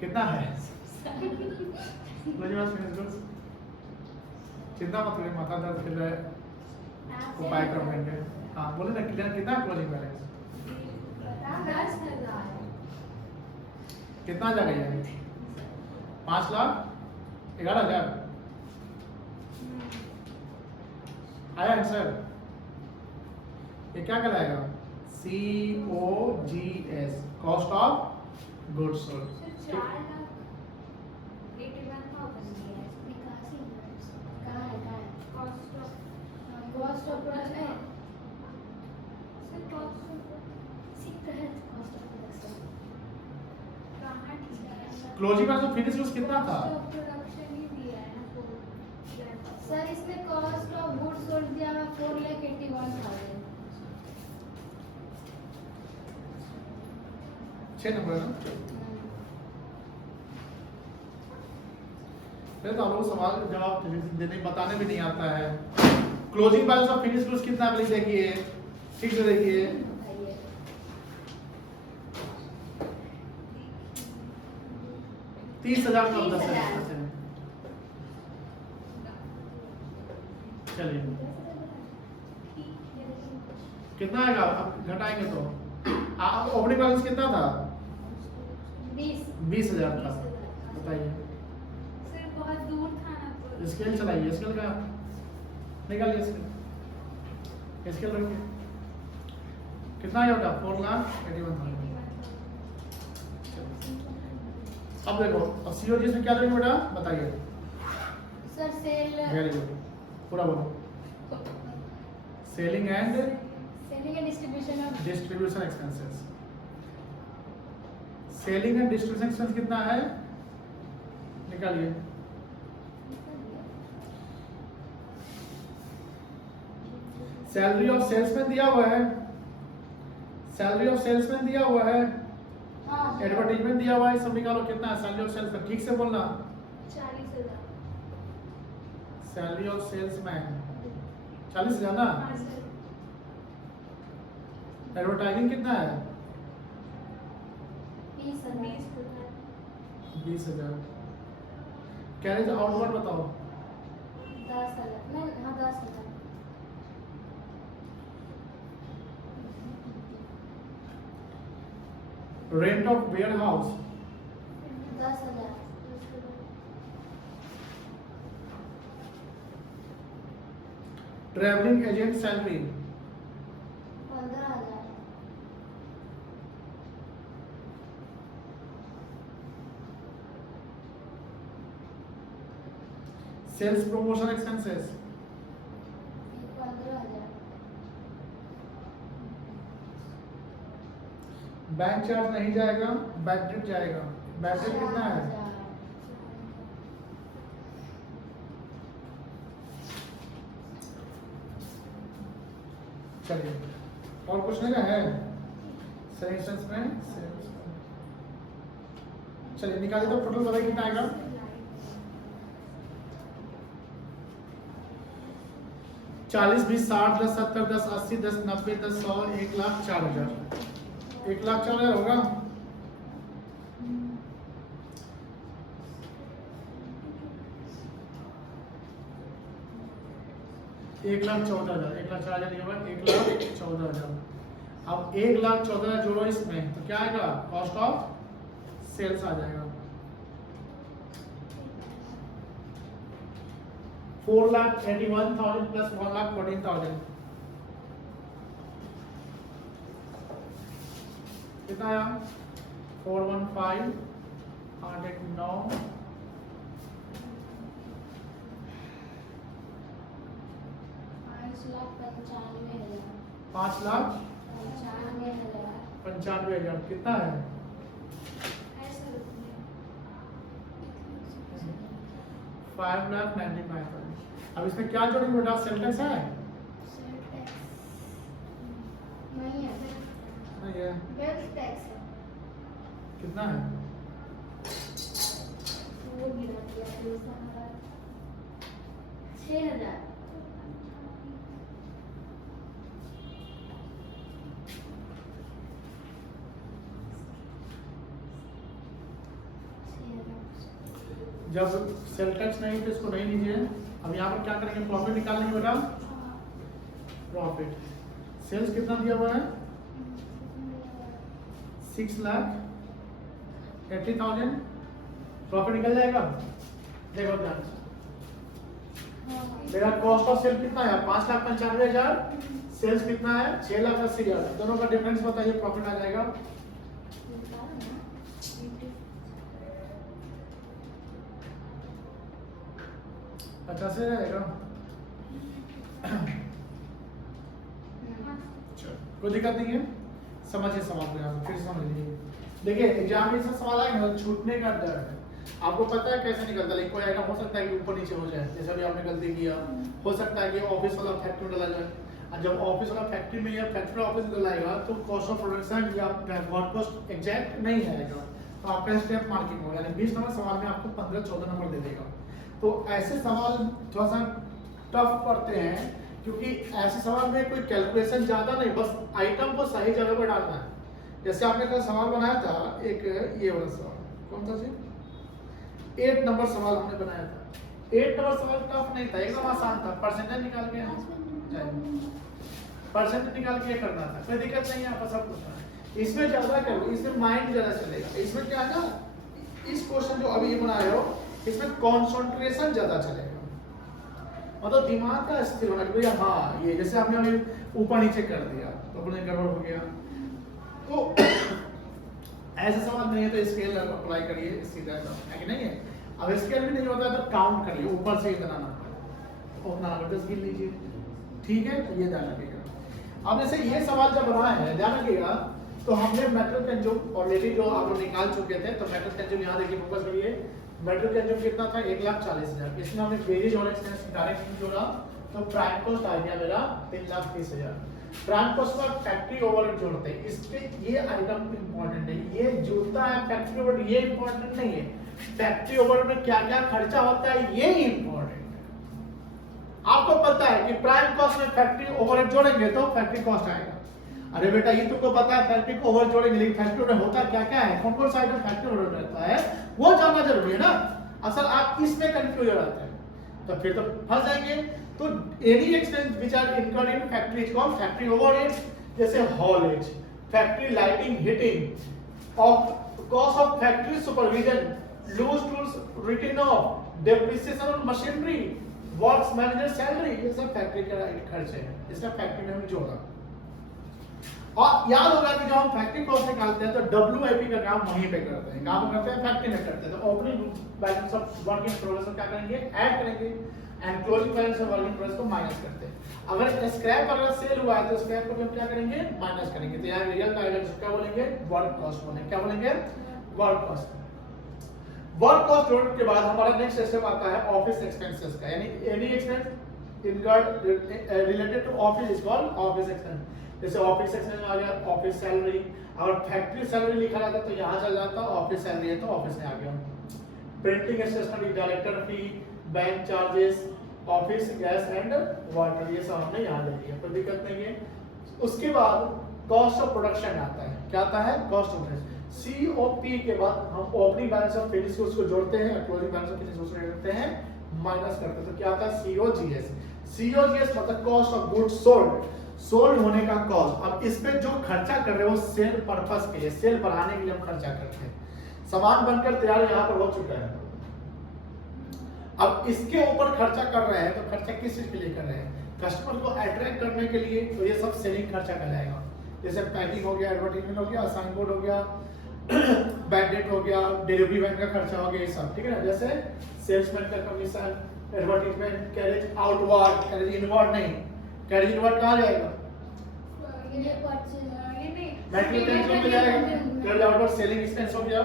कितना है? कितना मतलब माथा दर्द कर रहा है? उपाय करेंगे। हाँ बोले ना, कितना क्लोजिंग बैलेंस? 10,000। कितना आ जाएगा ये? 5,11,000 आया आंसर? ये क्या कहलाएगा? COGS, cost of goods sold. Cost of production. Closing balance finish goods कितना था? सर इसमें कॉस्ट ऑफ गुड्स सोल्ड दिया है 4,81,000। 6 नंबर है ना? तो आप लोग सवाल जवाब देने बताने भी नहीं आता है। Closing balance of finish goods कितना है? देखिए ठीक से देखिए, $30,000 का 10%। चलिए कितना आएगा? अब घटाएंगे तो ओपनिंग बैलेंस कितना था? 20,000 था। बताइए, सर बहुत दूर था ना। स्केल चलाइए, स्केल का निकालिए, स्केल स्केल रखिए। कितना आया बेटा? 4,81,000। अब देखो, अब सीओजीएस में क्या देंगे बेटा? बताइए। सर सेल, वेरी गुड, पूरा बोलो। Selling and distribution expenses. Selling and distribution expense कितना है? निकालिए। सैलरी ऑफ सेल्समैन दिया हुआ है, सैलरी ऑफ सेल्समैन दिया हुआ है, एडवर्टाइजमेंट दिया हुआ है, सब निकालो। कितना है सैलरी ऑफ सेल्समैन? ठीक से बोलना। 40,000। सैलरी ऑफ सेल्समैन 40,000 ना? हाँ सर। एडवर्टाइजिंग कितना है? 20,000। 20,000। कैरेज आउटवर्ड बताओ। 10,000 नहीं, हाँ 10,000। Rent of warehouse 10,000। Travelling agent salary 15,000। Sales promotion expenses 15,000। Bank charge नहीं जाएगा, बैड डेट जाएगा। बैड डेट कितना है? 4,000। चलिए और कुछ नहीं है सेंटेंस में। चलिए निकालिए तो टोटल बताइए कितना आएगा। 40, 20, 60, 10, 70, 10, 80, 10, 90, 10, 100, 1,04,000। 1,04,000 होगा। एक लाख 14,000, 1,04,000 नहीं होगा, 1,14,000। अब 1,14,000 जोड़ो इसमें तो क्या आएगा, कॉस्ट ऑफ सेल्स आ जाएगा। 4,81,000 प्लस 1,14,000 कितना आया? 415, 889, 5,95,000 कितना है? 5,95,000। अब इसमें क्या जोड़ेंगे बेटा, सेल टैक्स है? नहीं है। कितना है? 6,000। जब सेल टैक्स नहीं तो इसको नहीं लीजिए। अब यहाँ पर क्या करेंगे, प्रॉफिट निकालेंगे बेटा। प्रॉफिट सेल्स कितना दिया हुआ है? 6,80,000। प्रॉफिट निकल जाएगा। देखो ध्यान से, मेरा कॉस्ट ऑफ सेल कितना है? 5,95,000। सेल्स कितना है? 6,80,000। दोनों का डिफरेंस बताइए, प्रॉफिट आ जाएगा। अच्छा से रहेगा। कोई दिक्कत नहीं है, समझिए सवाल को, यहाँ फिर समझ लीजिए। देखिए एग्जाम में से सवाल आएगा तो छूटने का डर है। आपको पता है कैसे निकलता है, लेकिन कोई आइटम हो सकता है कि ऊपर नीचे हो जाए, जैसे अभी आपने गलती किया। हो सकता है कि ऑफिस वाला फैक्ट्री में डाला जाए, और जब ऑफिस वाला फैक्ट्री में या फैक्ट्री ऑफिस में डलाएगा तो कॉस्ट ऑफ प्रोडक्शन या वर्क कॉस्ट एग्जैक्ट नहीं आएगा, तो आपका स्टेप मार्किंग होगा। यानी 20 नंबर सवाल में आपको 15-14 नंबर दे देगा। तो ऐसे सवाल थोड़ा सा टफ पड़ते हैं, क्योंकि ऐसे सवाल में कोई कैलकुलेशन ज्यादा नहीं, बस आइटम को सही जगह पर डालना है। जैसे आपने कल सवाल बनाया था एक, ये वाला सवाल कौन सा जी, 8 नंबर सवाल हमने बनाया था। 8 नंबर सवाल टफ नहीं था, एकदम आसान था। परसेंटेज निकाल के करना था, कोई दिक्कत नहीं है, आपका सब कुछ है। इसमें ज्यादा करो, इसमें माइंड ज्यादा चलेगा। इसमें क्या है ना, इस क्वेश्चन जो अभी बनाए हो इसमें कंसंट्रेशन ज्यादा चलेगा, मतलब दिमाग का स्थिर होना कि भैया हाँ ये, जैसे आपने अभी ऊपर नीचे कर दिया तो अपने गड़बड़ हो गया। तो ऐसे सवाल नहीं है तो स्केल अप्लाई करिए सीधा सा, है कि नहीं है। अब स्केल भी नहीं होता है तो काउंट करिए, ऊपर से इतना नंबर, उतना नंबर 10 गिन लीजिए, ठीक है। तो ये ध्यान रखिएगा। अब जैसे ये सवाल जब बना है, ध्यान रखिएगा, तो हमने मेटल कंज्यूम ऑलरेडी जो आप लोग निकाल चुके थे, तो मेटल कंज्यूम यहाँ देखिए, फोकस करिए। मेटल कंज्यूम कितना था? 1,40,000। इसमें हमने वेजेज और एक्सपेंस डायरेक्ट जोड़ा, तो प्राइम कॉस्ट आ गया मेरा 3,30,000। Prime cost per factory overhead जोड़ते हैं, इसके ये आइटम इंपॉर्टेंट है। ये जुड़ता है फैक्ट्री ओवरहेड, ये इंपॉर्टेंट नहीं है। फैक्ट्री ओवरहेड में क्या क्या खर्चा होता है ये इंपॉर्टेंट है। आपको पता है कि प्राइम कॉस्ट में फैक्ट्री ओवरहेड जोड़ेंगे तो फैक्ट्री कॉस्ट आएगा। अरे बेटा ये तुमको पता है फैक्ट्री को ओवर जोड़ेंगे, लेकिन फैक्ट्री में होता क्या क्या है, कौन कौन सा आइटम फैक्ट्री ओवर रहता है, वो जानना जरूरी है ना। असल आप इसमें कंफ्यूज हो जाते हैं तो फिर तो फंस जाएंगे। तो any expense which are incurred in factory is called factory overhead, जैसे haulage, factory lighting, heating, of cost of factory supervision, loose tools written off, depreciation on machinery, works manager salary, ये सब फैक्ट्री के खर्चे हैं, इसका फैक्ट्री में हम जोड़ा। और याद होगा कि जब हम फैक्ट्री कॉस्ट निकालते हैं तो WIP का काम वहीं पे करते हैं, काम करते हैं फैक्ट्री में करते हैं। तो opening balance of work in progress को क्या करेंगे, ऐड करेंगे, and closing balance of work in progress को माइनस करते हैं। अगर स्क्रैप अगर सेल हुआ है तो स्क्रैप को भी हम क्या करेंगे, माइनस करेंगे। तो यहाँ रियल आइटम्स क्या बोलेंगे, वर्क कॉस्ट बोलेंगे। क्या बोलेंगे, वर्क कॉस्ट। वर्क कॉस्ट जोड़ने के बाद हमारा नेक्स्ट स्टेप आता है ऑफिस एक्सपेंसेस का, यानी any expense incurred related to office is called office expense. जैसे ऑफिस एक्सपेंस में आ गया ऑफिस सैलरी, अगर फैक्ट्री सैलरी लिखा रहता तो यहाँ चल जाता, ऑफिस सैलरी है तो ऑफिस में आ गया। Printing stationery, director fee, bank charges, office gas and water, ये सब हमने यहाँ ले लिया, कोई दिक्कत नहीं है। उसके बाद कॉस्ट ऑफ प्रोडक्शन आता है, क्या आता है? Cost of production. COP के बाद हम ओपनिंग बैलेंस ऑफ फिनिश को उसको जोड़ते हैं, क्लोजिंग बैलेंस ऑफ फिनिश को उसको जोड़ते हैं, माइनस करते हैं, तो क्या आता है? COGS। COGS मतलब cost of goods sold, sold होने का कॉस्ट। अब इस पे जो खर्चा कर रहे हो सेल पर्पस के लिए, सेल बढ़ाने के लिए हम खर्चा करते हैं। सामान बनकर तैयार यहाँ पर हो चुका है, अब इसके ऊपर खर्चा कर रहे हैं, तो खर्चा किस चीज के लिए कर रहे हैं? कस्टमर को अट्रैक्ट करने के लिए, तो ये सब सेलिंग खर्चा कहलाएगा। जैसे पैकिंग हो गया, एडवर्टाइजमेंट हो गया, साइन बोर्ड हो गया, बैड डेट हो गया, डिलीवरी वैन का खर्चा हो गया, ये सब ठीक है ना। जैसे सेल्समैन का commission, advertisement, carriage outward, carriage inward नहीं, कैरेज इनवर्ड कहाँ जाएगा? कैरेज आउटवर्ड सेलिंग एक्सपेंस हो गया।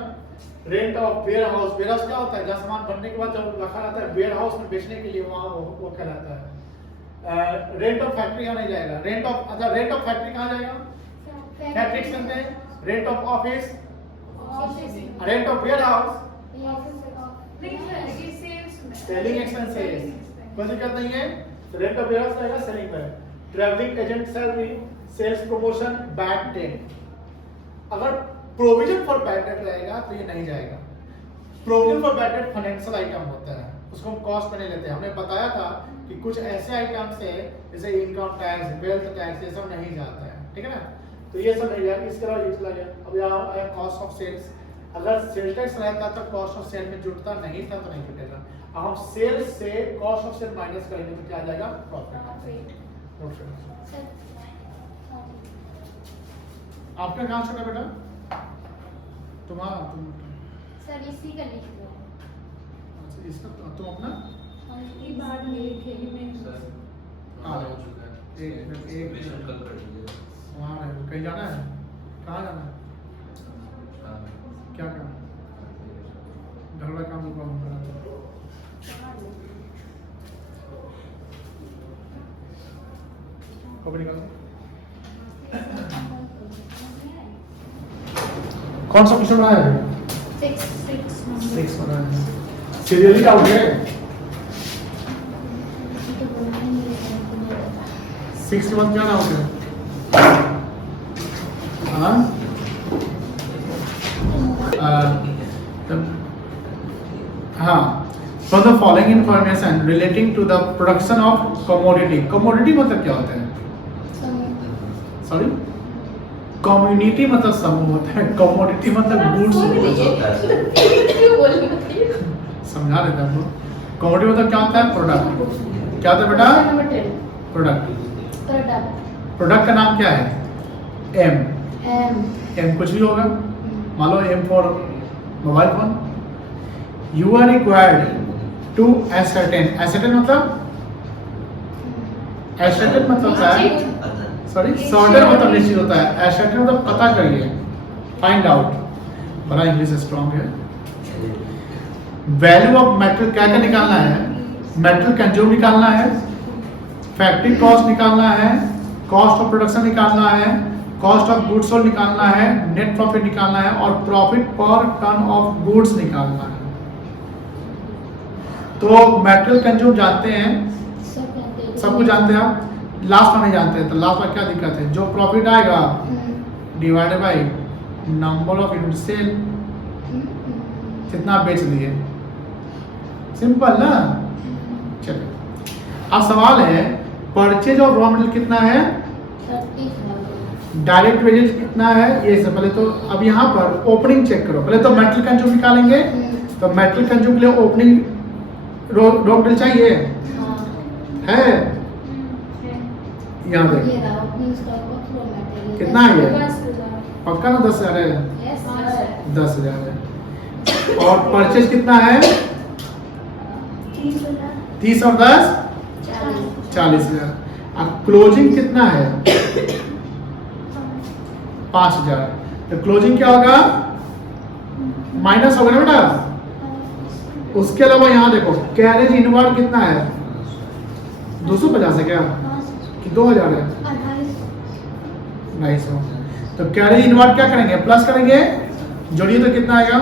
Rent of warehouse, warehouse क्या होता है? जहाँ सामान बनने के बाद जब रखा रहता है वेयर हाउस में बेचने के लिए, वहाँ वो कहलाता है। रेंट ऑफ फैक्ट्री यहाँ नहीं जाएगा, रेंट ऑफ, अच्छा रेंट ऑफ फैक्ट्री कहाँ जाएगा? फैक्ट्री एक्सपेंस में। Rent of office, rent of warehouse, selling expenses, कोई दिक्कत नहीं है। रेंट ऑफ वेयर हाउस जाएगा सेलिंग में। Travelling agent salary, sales promotion, bad debt. अगर प्रोविजन फॉर बैड डेट रहेगा तो ये नहीं जाएगा। Provision for bad debt financial item होता है, उसको हम कॉस्ट में नहीं लेते। हमने बताया था कि कुछ ऐसे आइटम्स है जैसे इनकम टैक्स, वेल्थ टैक्स, ये सब नहीं जाता है, ठीक है ना। तो ये सब नहीं जाएगा, इसके अलावा ये चला गया। अब यहाँ आया कॉस्ट ऑफ सेल्स। अगर सेल टैक्स रहता तो कॉस्ट ऑफ सेल में जुड़ता, नहीं था तो नहीं जुटेगा। अब हम सेल्स से कॉस्ट ऑफ सेल माइनस करेंगे तो क्या आ जाएगा? प्रॉफिट। आपका कहाँ छोटा बेटा? तुम्हारा तुम सर इसी का लिख दो। अच्छा, इसका तुम अपना ये बात मेरी थैली में सर हाँ हो चुका है। एक मिशन कल कर दीजिए। वहाँ है, कहीं जाना है? कहाँ जाना है? क्या काम? घर वाला काम रुका हम करा। कब निकालो? कौन सा क्वेश्चन बनाया है? 6 बनाया है। सीरियली डाउट है? 6 के बाद क्या डाउट है? From the following information relating to the production of commodity. Commodity मतलब क्या होता है? सॉरी, कम्युनिटी मतलब समूह होता है, कमोडिटी मतलब गुड्स होता है। समझा रहे थे आपको? कमोडिटी मतलब क्या होता है? प्रोडक्ट। क्या होता है बेटा? प्रोडक्ट। प्रोडक्ट का नाम क्या है? एम कुछ भी होगा, मान लो M for mobile phone. You are required to ascertain मतलब होता है, सॉरी सर्टेन मतलब निश्चित होता है, एसर्टेन मतलब पता करिए, फाइंड आउट। बड़ा इंग्लिश स्ट्रॉन्ग है। वैल्यू ऑफ मेटेरियल क्या क्या निकालना है? मेटेरियल कंज्यूम निकालना है, फैक्ट्री कॉस्ट निकालना है, कॉस्ट ऑफ प्रोडक्शन निकालना है, कॉस्ट ऑफ गुड्स सोल्ड निकालना है, नेट प्रॉफिट निकालना है और प्रॉफिट पर टन ऑफ गुड्स निकालना है। तो मेटेरियल कंज्यूम जानते हैं, सब कुछ जानते हैं आप, लास्ट में नहीं जानते हैं, तो लास्ट में क्या दिक्कत है? जो प्रॉफिट आएगा divided by number of unit sale, कितना बेच दिए, सिंपल ना। चलिए अब सवाल है परचेज ऑफ रॉ मटेरियल कितना है, डायरेक्ट वेजेस कितना है, ये सब। पहले तो अब यहाँ पर ओपनिंग चेक करो, पहले तो मेटेरियल कंज्यूम निकालेंगे। तो मेटेरियल कंज्यूम के लिए ओपनिंग रॉ मटेरियल चाहिए है, यहाँ देखो कितना है ये, पक्का ना 10,000 है, 10,000 है। और परचेज कितना है, 30 और 10 40,000। अब क्लोजिंग कितना है, 5,000। तो क्लोजिंग क्या होगा, माइनस होगा ना बेटा। उसके अलावा यहाँ देखो कैरेज इनवर्ड कितना है, 250 है क्या कि 2000 है? 250। तो कैरेज इनवर्ट क्या करेंगे, प्लस करेंगे, जोड़िए तो कितना आएगा?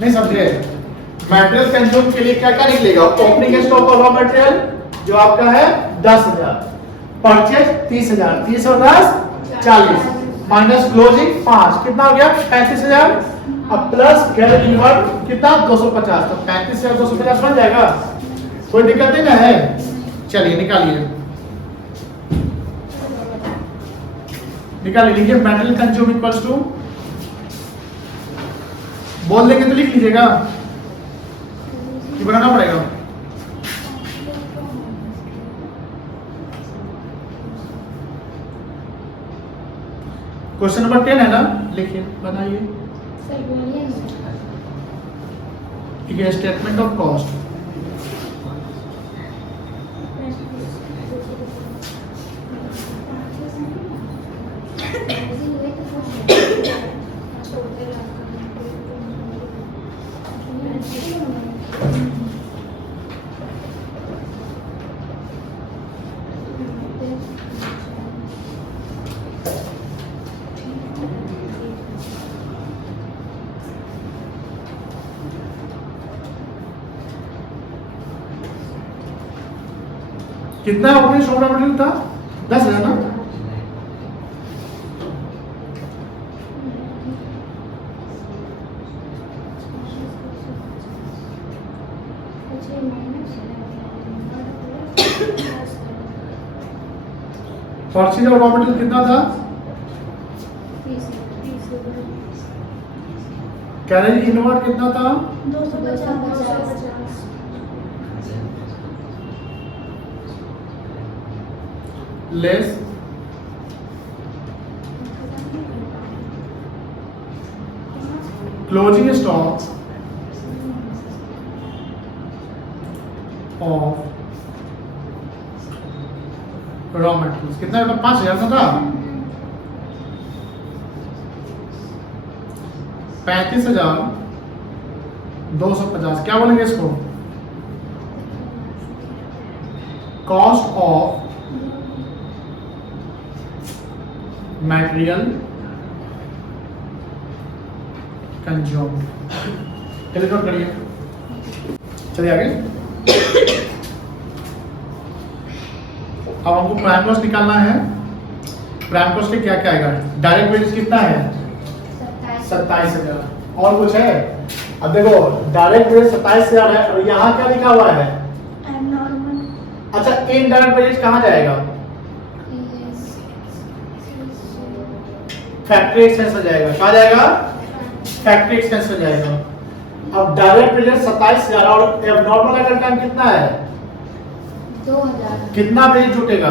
नहीं समझे? मटेरियल कंज्यूम के लिए क्या क्या निकलेगा? Opening stock of raw material जो आपका है 10,000, परचेज 30,000, 30 और 10 40, माइनस क्लोजिंग 5, कितना हो गया? 35,000। अब प्लस कैरेज इनवर्ट कितना? 250, तो 35,250 बन जाएगा। कोई दिक्कत नहीं ना है? चलिए निकालिए, निकालिए, लिखिए मटेरियल कंज्यूम इक्वल्स टू, बोल देंगे तो लिख लीजिएगा कि बनाना पड़ेगा? क्वेश्चन नंबर 10 है ना, लिखिए, बनाइए। ठीक है, स्टेटमेंट ऑफ कॉस्ट। कितना ओपनिंग स्टॉक रॉ मटेरियल था? 10,000 ना? परचेज और रॉ मटेरियल कितना था? कैरेज इनवर्ट कितना था? 250। Less closing stock of raw materials कितना था? 5,000 का था। 35,250, क्या बोलेंगे इसको? Cost of material consume. चलिए नोट करिए, चलिए आगे। अब हमको प्राइम कॉस्ट निकालना है। प्राइम कॉस्ट के क्या क्या आएगा? डायरेक्ट वेजेस कितना है? 27,000। और कुछ है? अब देखो डायरेक्ट वेजेस 27,000 है और यहाँ क्या लिखा हुआ है? अच्छा, इनडायरेक्ट वेजेस कहाँ जाएगा? फैक्ट्री एक्सपेंस हो जाएगा। कहाँ जाएगा? फैक्ट्री एक्सपेंस हो जाएगा। अब डायरेक्ट वेजेस 27,000 और एबनॉर्मल अगर टाइम कितना है? 2,000। कितना वेजेस जुटेगा?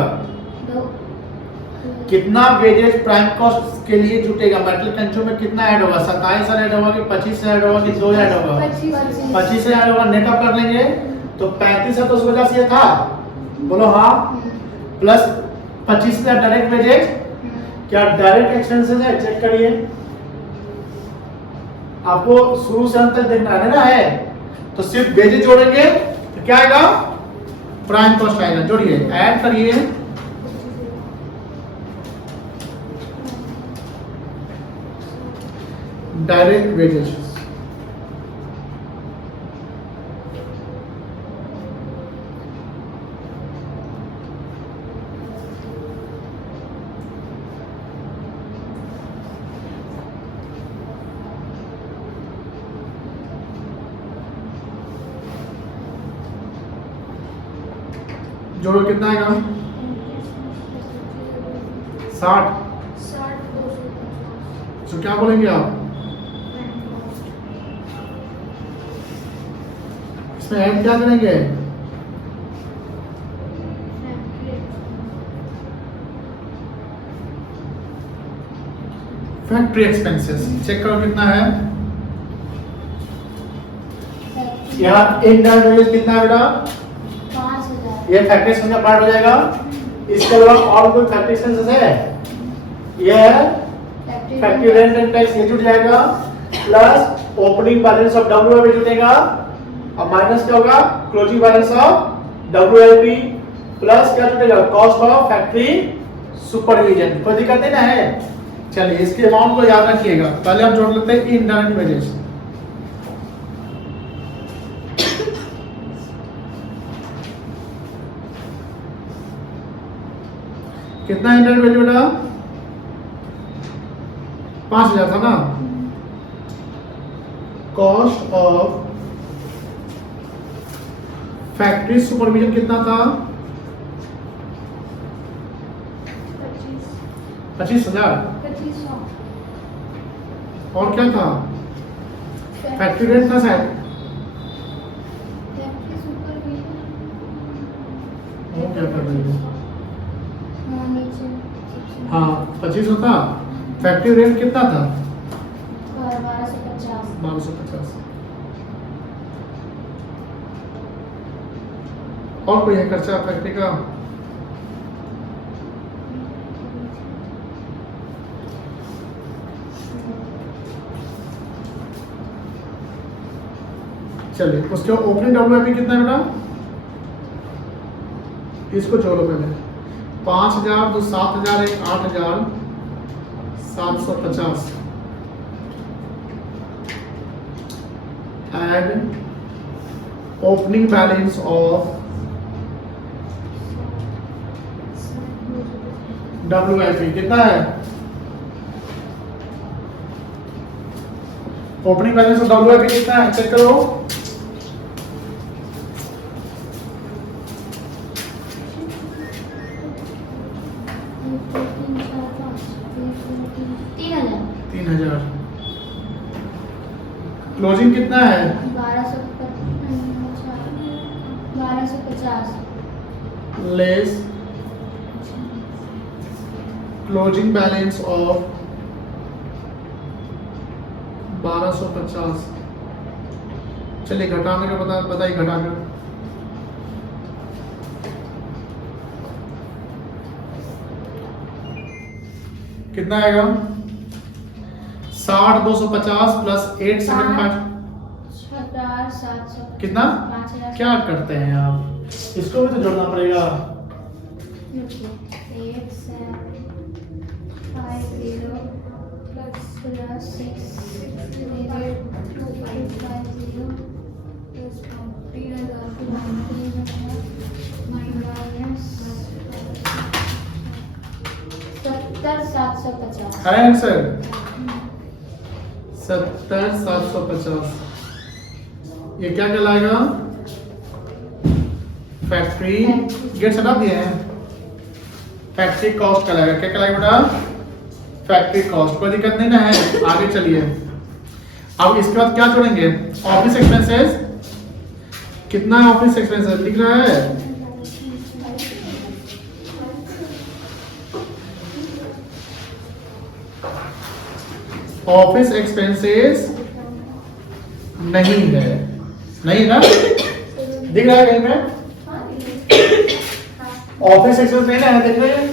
कितना वेजेस प्राइम कॉस्ट के लिए जुटेगा? मटेरियल कंज्यूम में कितना ऐड होगा? 27 ऐड होगा कि 25 ऐड होगा कि 2 ऐड होगा? 25 ऐड होगा। नेट अप कर लेंगे तो 35,250 ये था, बोलो हाँ, प्लस 25 डायरेक्ट वेजेस। क्या डायरेक्ट एक्सपेंसेस है? चेक करिए, आपको शुरू से अंत तक देखना है ना। है तो सिर्फ वेजेस जोड़ेंगे तो क्या आएगा? प्राइम कॉस्ट आएगा। जोड़िए, ऐड करिए, डायरेक्ट वेजेस। जोड़ो, कितना आएगा? 60। तो क्या बोलेंगे आप? इसमें ऐड क्या करेंगे? Factory expenses. चेक करो कितना है यहाँ। इनडायरेक्ट वेजेस कितना है बेटा? 5,000। ये फैक्ट्री एक्सपेंस का पार्ट हो जाएगा। इसके अलावा और कोई फैक्ट्री एक्सपेंसेस है? ये है फैक्ट्री रेंट एंड टैक्स, ये जुट जाएगा। Plus opening balance of W भी जुटेगा। अब माइनस क्या होगा, closing balance of WIP plus क्या छूटेगा, कॉस्ट ऑफ फैक्ट्री सुपरविजन। कोई दिक्कत नहीं ना है। चलिए इसके अमाउंट को याद रखिएगा। पहले हम जोड़ लेते हैं इनडायरेक्ट वेजेस। कितना इनडायरेक्ट वेज बेटा, 5000 था ना। कॉस्ट ऑफ फैक्ट्री सुपरविजन कितना था, 25,000। 2500 और क्या था, फैक्ट्री रेट था शायद, फैक्ट्री सुपरविजन वो क्या कर रही है, हाँ नीचे हाँ 2500 था। फैक्ट्री रेट कितना था, 1250 1250। और कोई है खर्चा फैक्ट्री का, चलिए उसके ओपनिंग WIP कितना है बेटा, इसको जोड़ो पहले, 5000 तो 7000 एक 8750 and opening balance of WIP कितना है, ओपनिंग बैलेंस ऑफ WIP कितना है, चेक करो। तीन हजार। क्लोजिंग कितना है, 1250 लेस क्लोजिंग बैलेंस ऑफ 1250। चलिए घटाने का बताइए घटाकर, कितना आएगा, 60,250 प्लस 875 700 कितना, 5000 क्या करते हैं आप, इसको भी तो जोड़ना पड़ेगा। 70750 है आंसर 70,750। ये क्या कहलाएगा, फैक्ट्री गेट हटा दिए हैं, फैक्ट्री कॉस्ट कहलाएगा। क्या कहलाएगा बेटा, फैक्ट्री कॉस्ट। कोई दिक्कत नहीं ना है, आगे चलिए। अब इसके बाद क्या जोड़ेंगे, ऑफिस एक्सपेंसेस। कितना है ऑफिस एक्सपेंसेस, लिख रहा है, ऑफिस एक्सपेंसेस नहीं है, नहीं ना, दिख रहा है कहीं में, ऑफिस एक्सपेंस नहीं है, देख रहे हैं,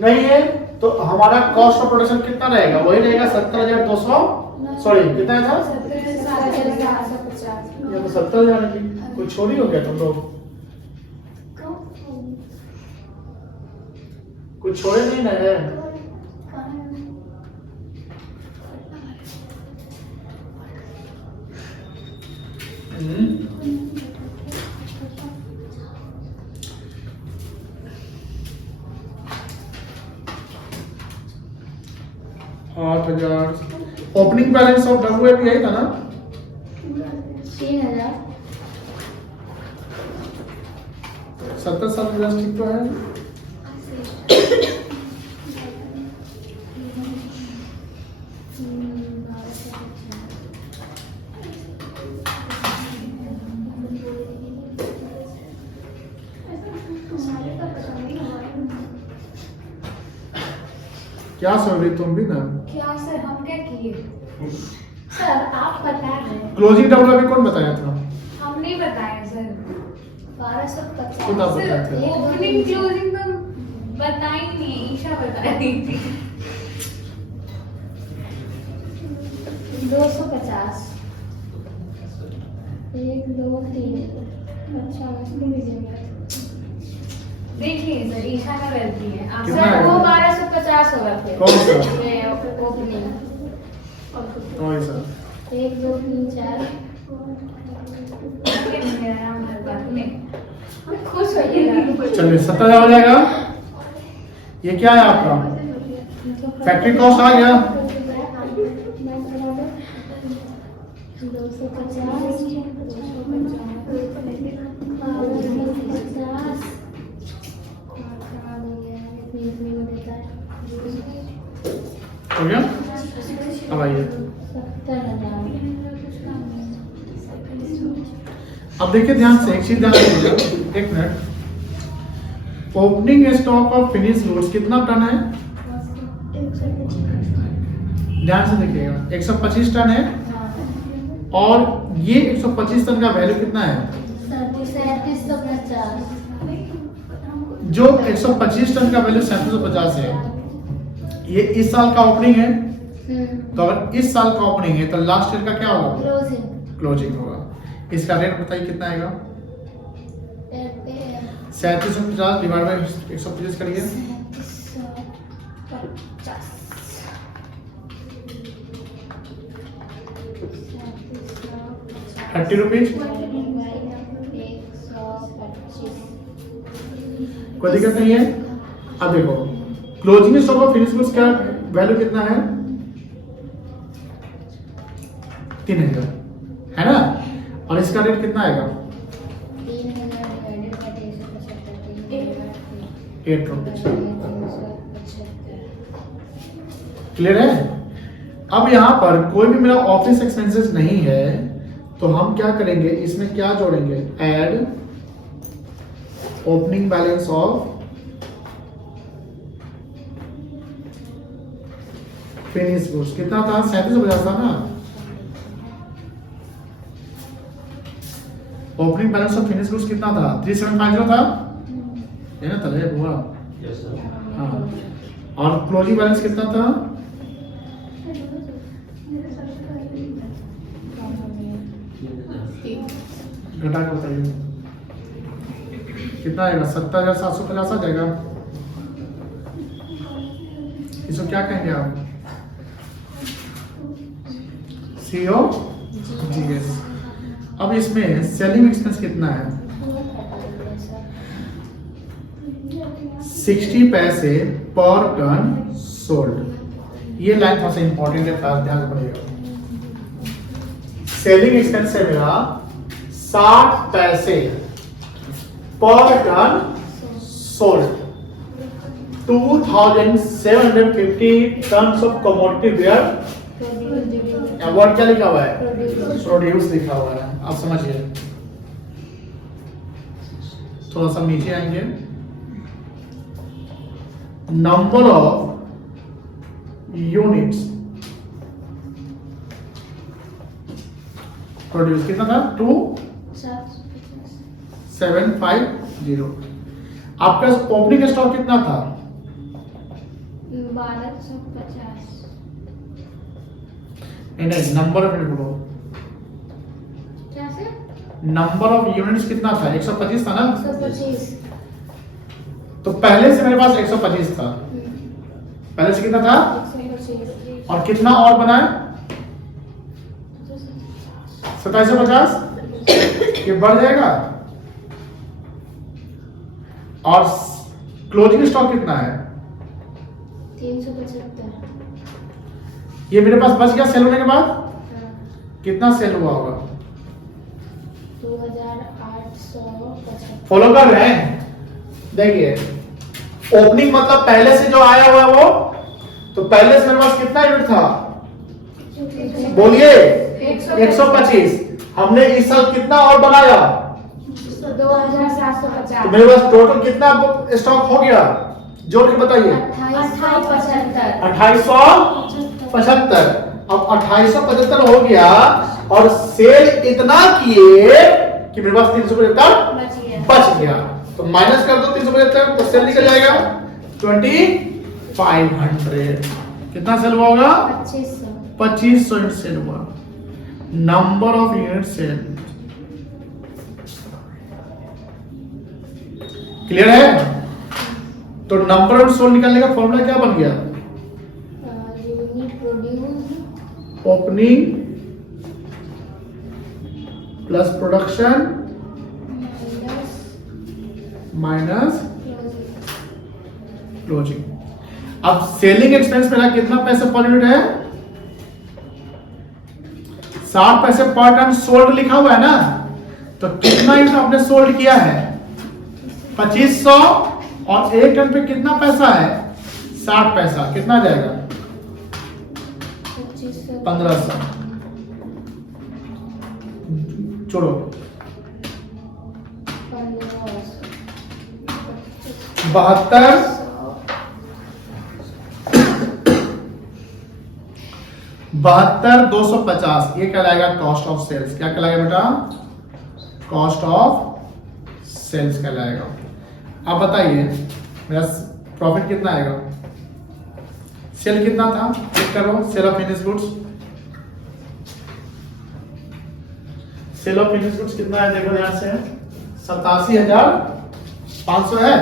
नहीं है। तो हमारा कॉस्ट ऑफ प्रोडक्शन कितना रहेगा, वही रहेगा 70,200, सॉरी कितना था, 70750 ये तो 70,000 है। कोई चोरी हो गया तुम लोग, कुछ छोड़े नहीं ना है। हम्म। 8,000 ओपनिंग बैलेंस ऑफ WIP यही था ना, 3000 70,000 ठीक तो है। क्या सुन रही तुम भी ना, क्या सर, हम क्या किए सर, आप बता रहे हैं, क्लोजिंग WIP कौन बताया था, हम नहीं बताए सर। 1250 खुद आप बताए थे। ओपनिंग क्लोजिंग तो बताई नहीं, ईशा बता रही थी। 250 1 2 3 अच्छा देखिए सर ईशा का गलती है आप कितना सर है? वो 1250 होगा फिर कौन सा? ये ओपनिंग वही सर 1 2 3 4 मेरा नाम हल्का नहीं खुश होइएगा चलिए 70,000 हो जाएगा। ये क्या है आपका फैक्ट्री कॉस्ट आ गया। 250 हो गया। अब आइए 70,000 अब देखिए ध्यान से एक चीज ध्यान दीजिएगा, एक minute. Opening stock of finish goods कितना टन है? ध्यान से देखिएगा 125 टन है और ये 125 टन का वैल्यू कितना है? 3750 जो 125 टन का वैल्यू 3750 है, ये इस साल का ओपनिंग है। तो अगर इस साल का ओपनिंग है तो लास्ट ईयर का क्या होगा? क्लोजिंग क्लोजिंग होगा। इसका रेट बताइए कितना आएगा? 3750 डिवाइड बाय 125 करिए। 30 रुपीज। कोई दिक्कत नहीं है। अब देखो closing stock of finish goods का वैल्यू कितना है? 3000 है ना, और इसका रेट कितना आएगा? 8 रुपीज। क्लियर है। अब यहाँ पर कोई भी मेरा ऑफिस एक्सपेंसेस नहीं है तो हम क्या करेंगे, इसमें क्या जोड़ेंगे? Add opening balance of finish goods. कितना था? 3750 था ना। Opening balance of finish goods कितना था? 3750 था, है ना? तले बुआ। Yes sir. हाँ, और क्लोजिंग बैलेंस कितना था? घटा के बताइए कितना आएगा? 70,750 आ जाएगा। इसको क्या कहेंगे आप? CO GS। अब इसमें सेलिंग एक्सपेंस कितना है? 60 पैसे पर टन सोल्ड। ये लाइन थोड़ा सा इंपॉर्टेंट है, खास ध्यान रखिएगा। सेलिंग एक्सपेंस है मेरा 60 पैसे per ton sold. 2750 tons of commodity ware. Word क्या लिखा हुआ है? प्रोड्यूस लिखा हुआ है। आप समझिए, थोड़ा सा नीचे आएंगे। नंबर ऑफ यूनिट्स प्रोड्यूस कितना था? 2750। आपका ओपनिंग स्टॉक कितना था? 1250 नहीं, नंबर ऑफ यूनिट बोलो। क्या से? नंबर ऑफ यूनिट्स कितना था? 125 था ना। 125 तो पहले से मेरे पास 125 था। पहले से कितना था? 125 और कितना और बना है? 2750। ये बढ़ जाएगा। और क्लोजिंग स्टॉक कितना है? 375 ये मेरे पास बच गया सेल होने के बाद। कितना सेल हुआ होगा? 2875 फॉलो कर रहे हैं? देखिए ओपनिंग मतलब पहले से जो आया हुआ है वो, तो पहले से मेरे पास कितना यूनिट था? बोलिए 125। हमने इस साल कितना और बनाया? 2750 तो मेरे पास टोटल कितना स्टॉक हो गया? जोड़ के बताइए। 2875। अब 2875 हो गया और सेल इतना किए कि मेरे पास 375 बच गया। तो माइनस कर दो 375 तो सेल निकल जाएगा 2500। कितना सेल हुआ होगा? 2500 2500 यूनिट सेल हुआ। Number of unit sale clear है? तो नंबर ऑफ सोल्ड निकालने का फॉर्मूला क्या बन गया? Unit produced opening plus production minus closing. अब सेलिंग एक्सपेंस मेरा कितना पैसे पर यूनिट है? 60 पैसे पर टन सोल्ड लिखा हुआ है ना, तो कितना यूनिट आपने सोल्ड किया है? 2500, और 1 टन पे कितना पैसा है? 60 पैसा। कितना आ जाएगा? 1500। छोड़ो, 72,250 ये कहलाएगा कॉस्ट ऑफ सेल्स। क्या कहलाएगा बेटा? कॉस्ट ऑफ सेल्स कहलाएगा। अब बताइए मेरा प्रॉफिट कितना आएगा? सेल कितना था? चेक करो। Sale of finish goods, sale of finish goods कितना है? देखो ध्यान से, 87,500 है।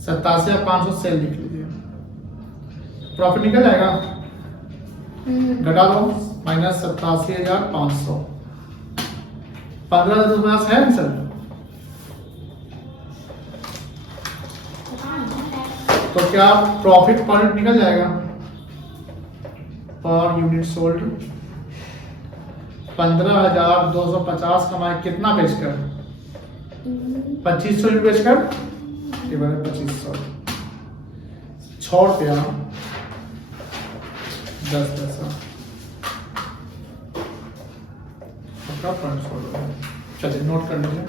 87,500 सेल लिख लीजिए। प्रॉफिट निकल जाएगा, घटा दो, माइनस 87,500। 15,050 है आंसर। तो क्या प्रॉफिट पर यूनिट निकल जाएगा? पर यूनिट सोल्ड 15,250 कमाए कितना बेचकर? 2500 यूनिट बेचकर। ये बने 2500, 6 रुपया 10 पैसा। चलिए नोट कर लीजिए।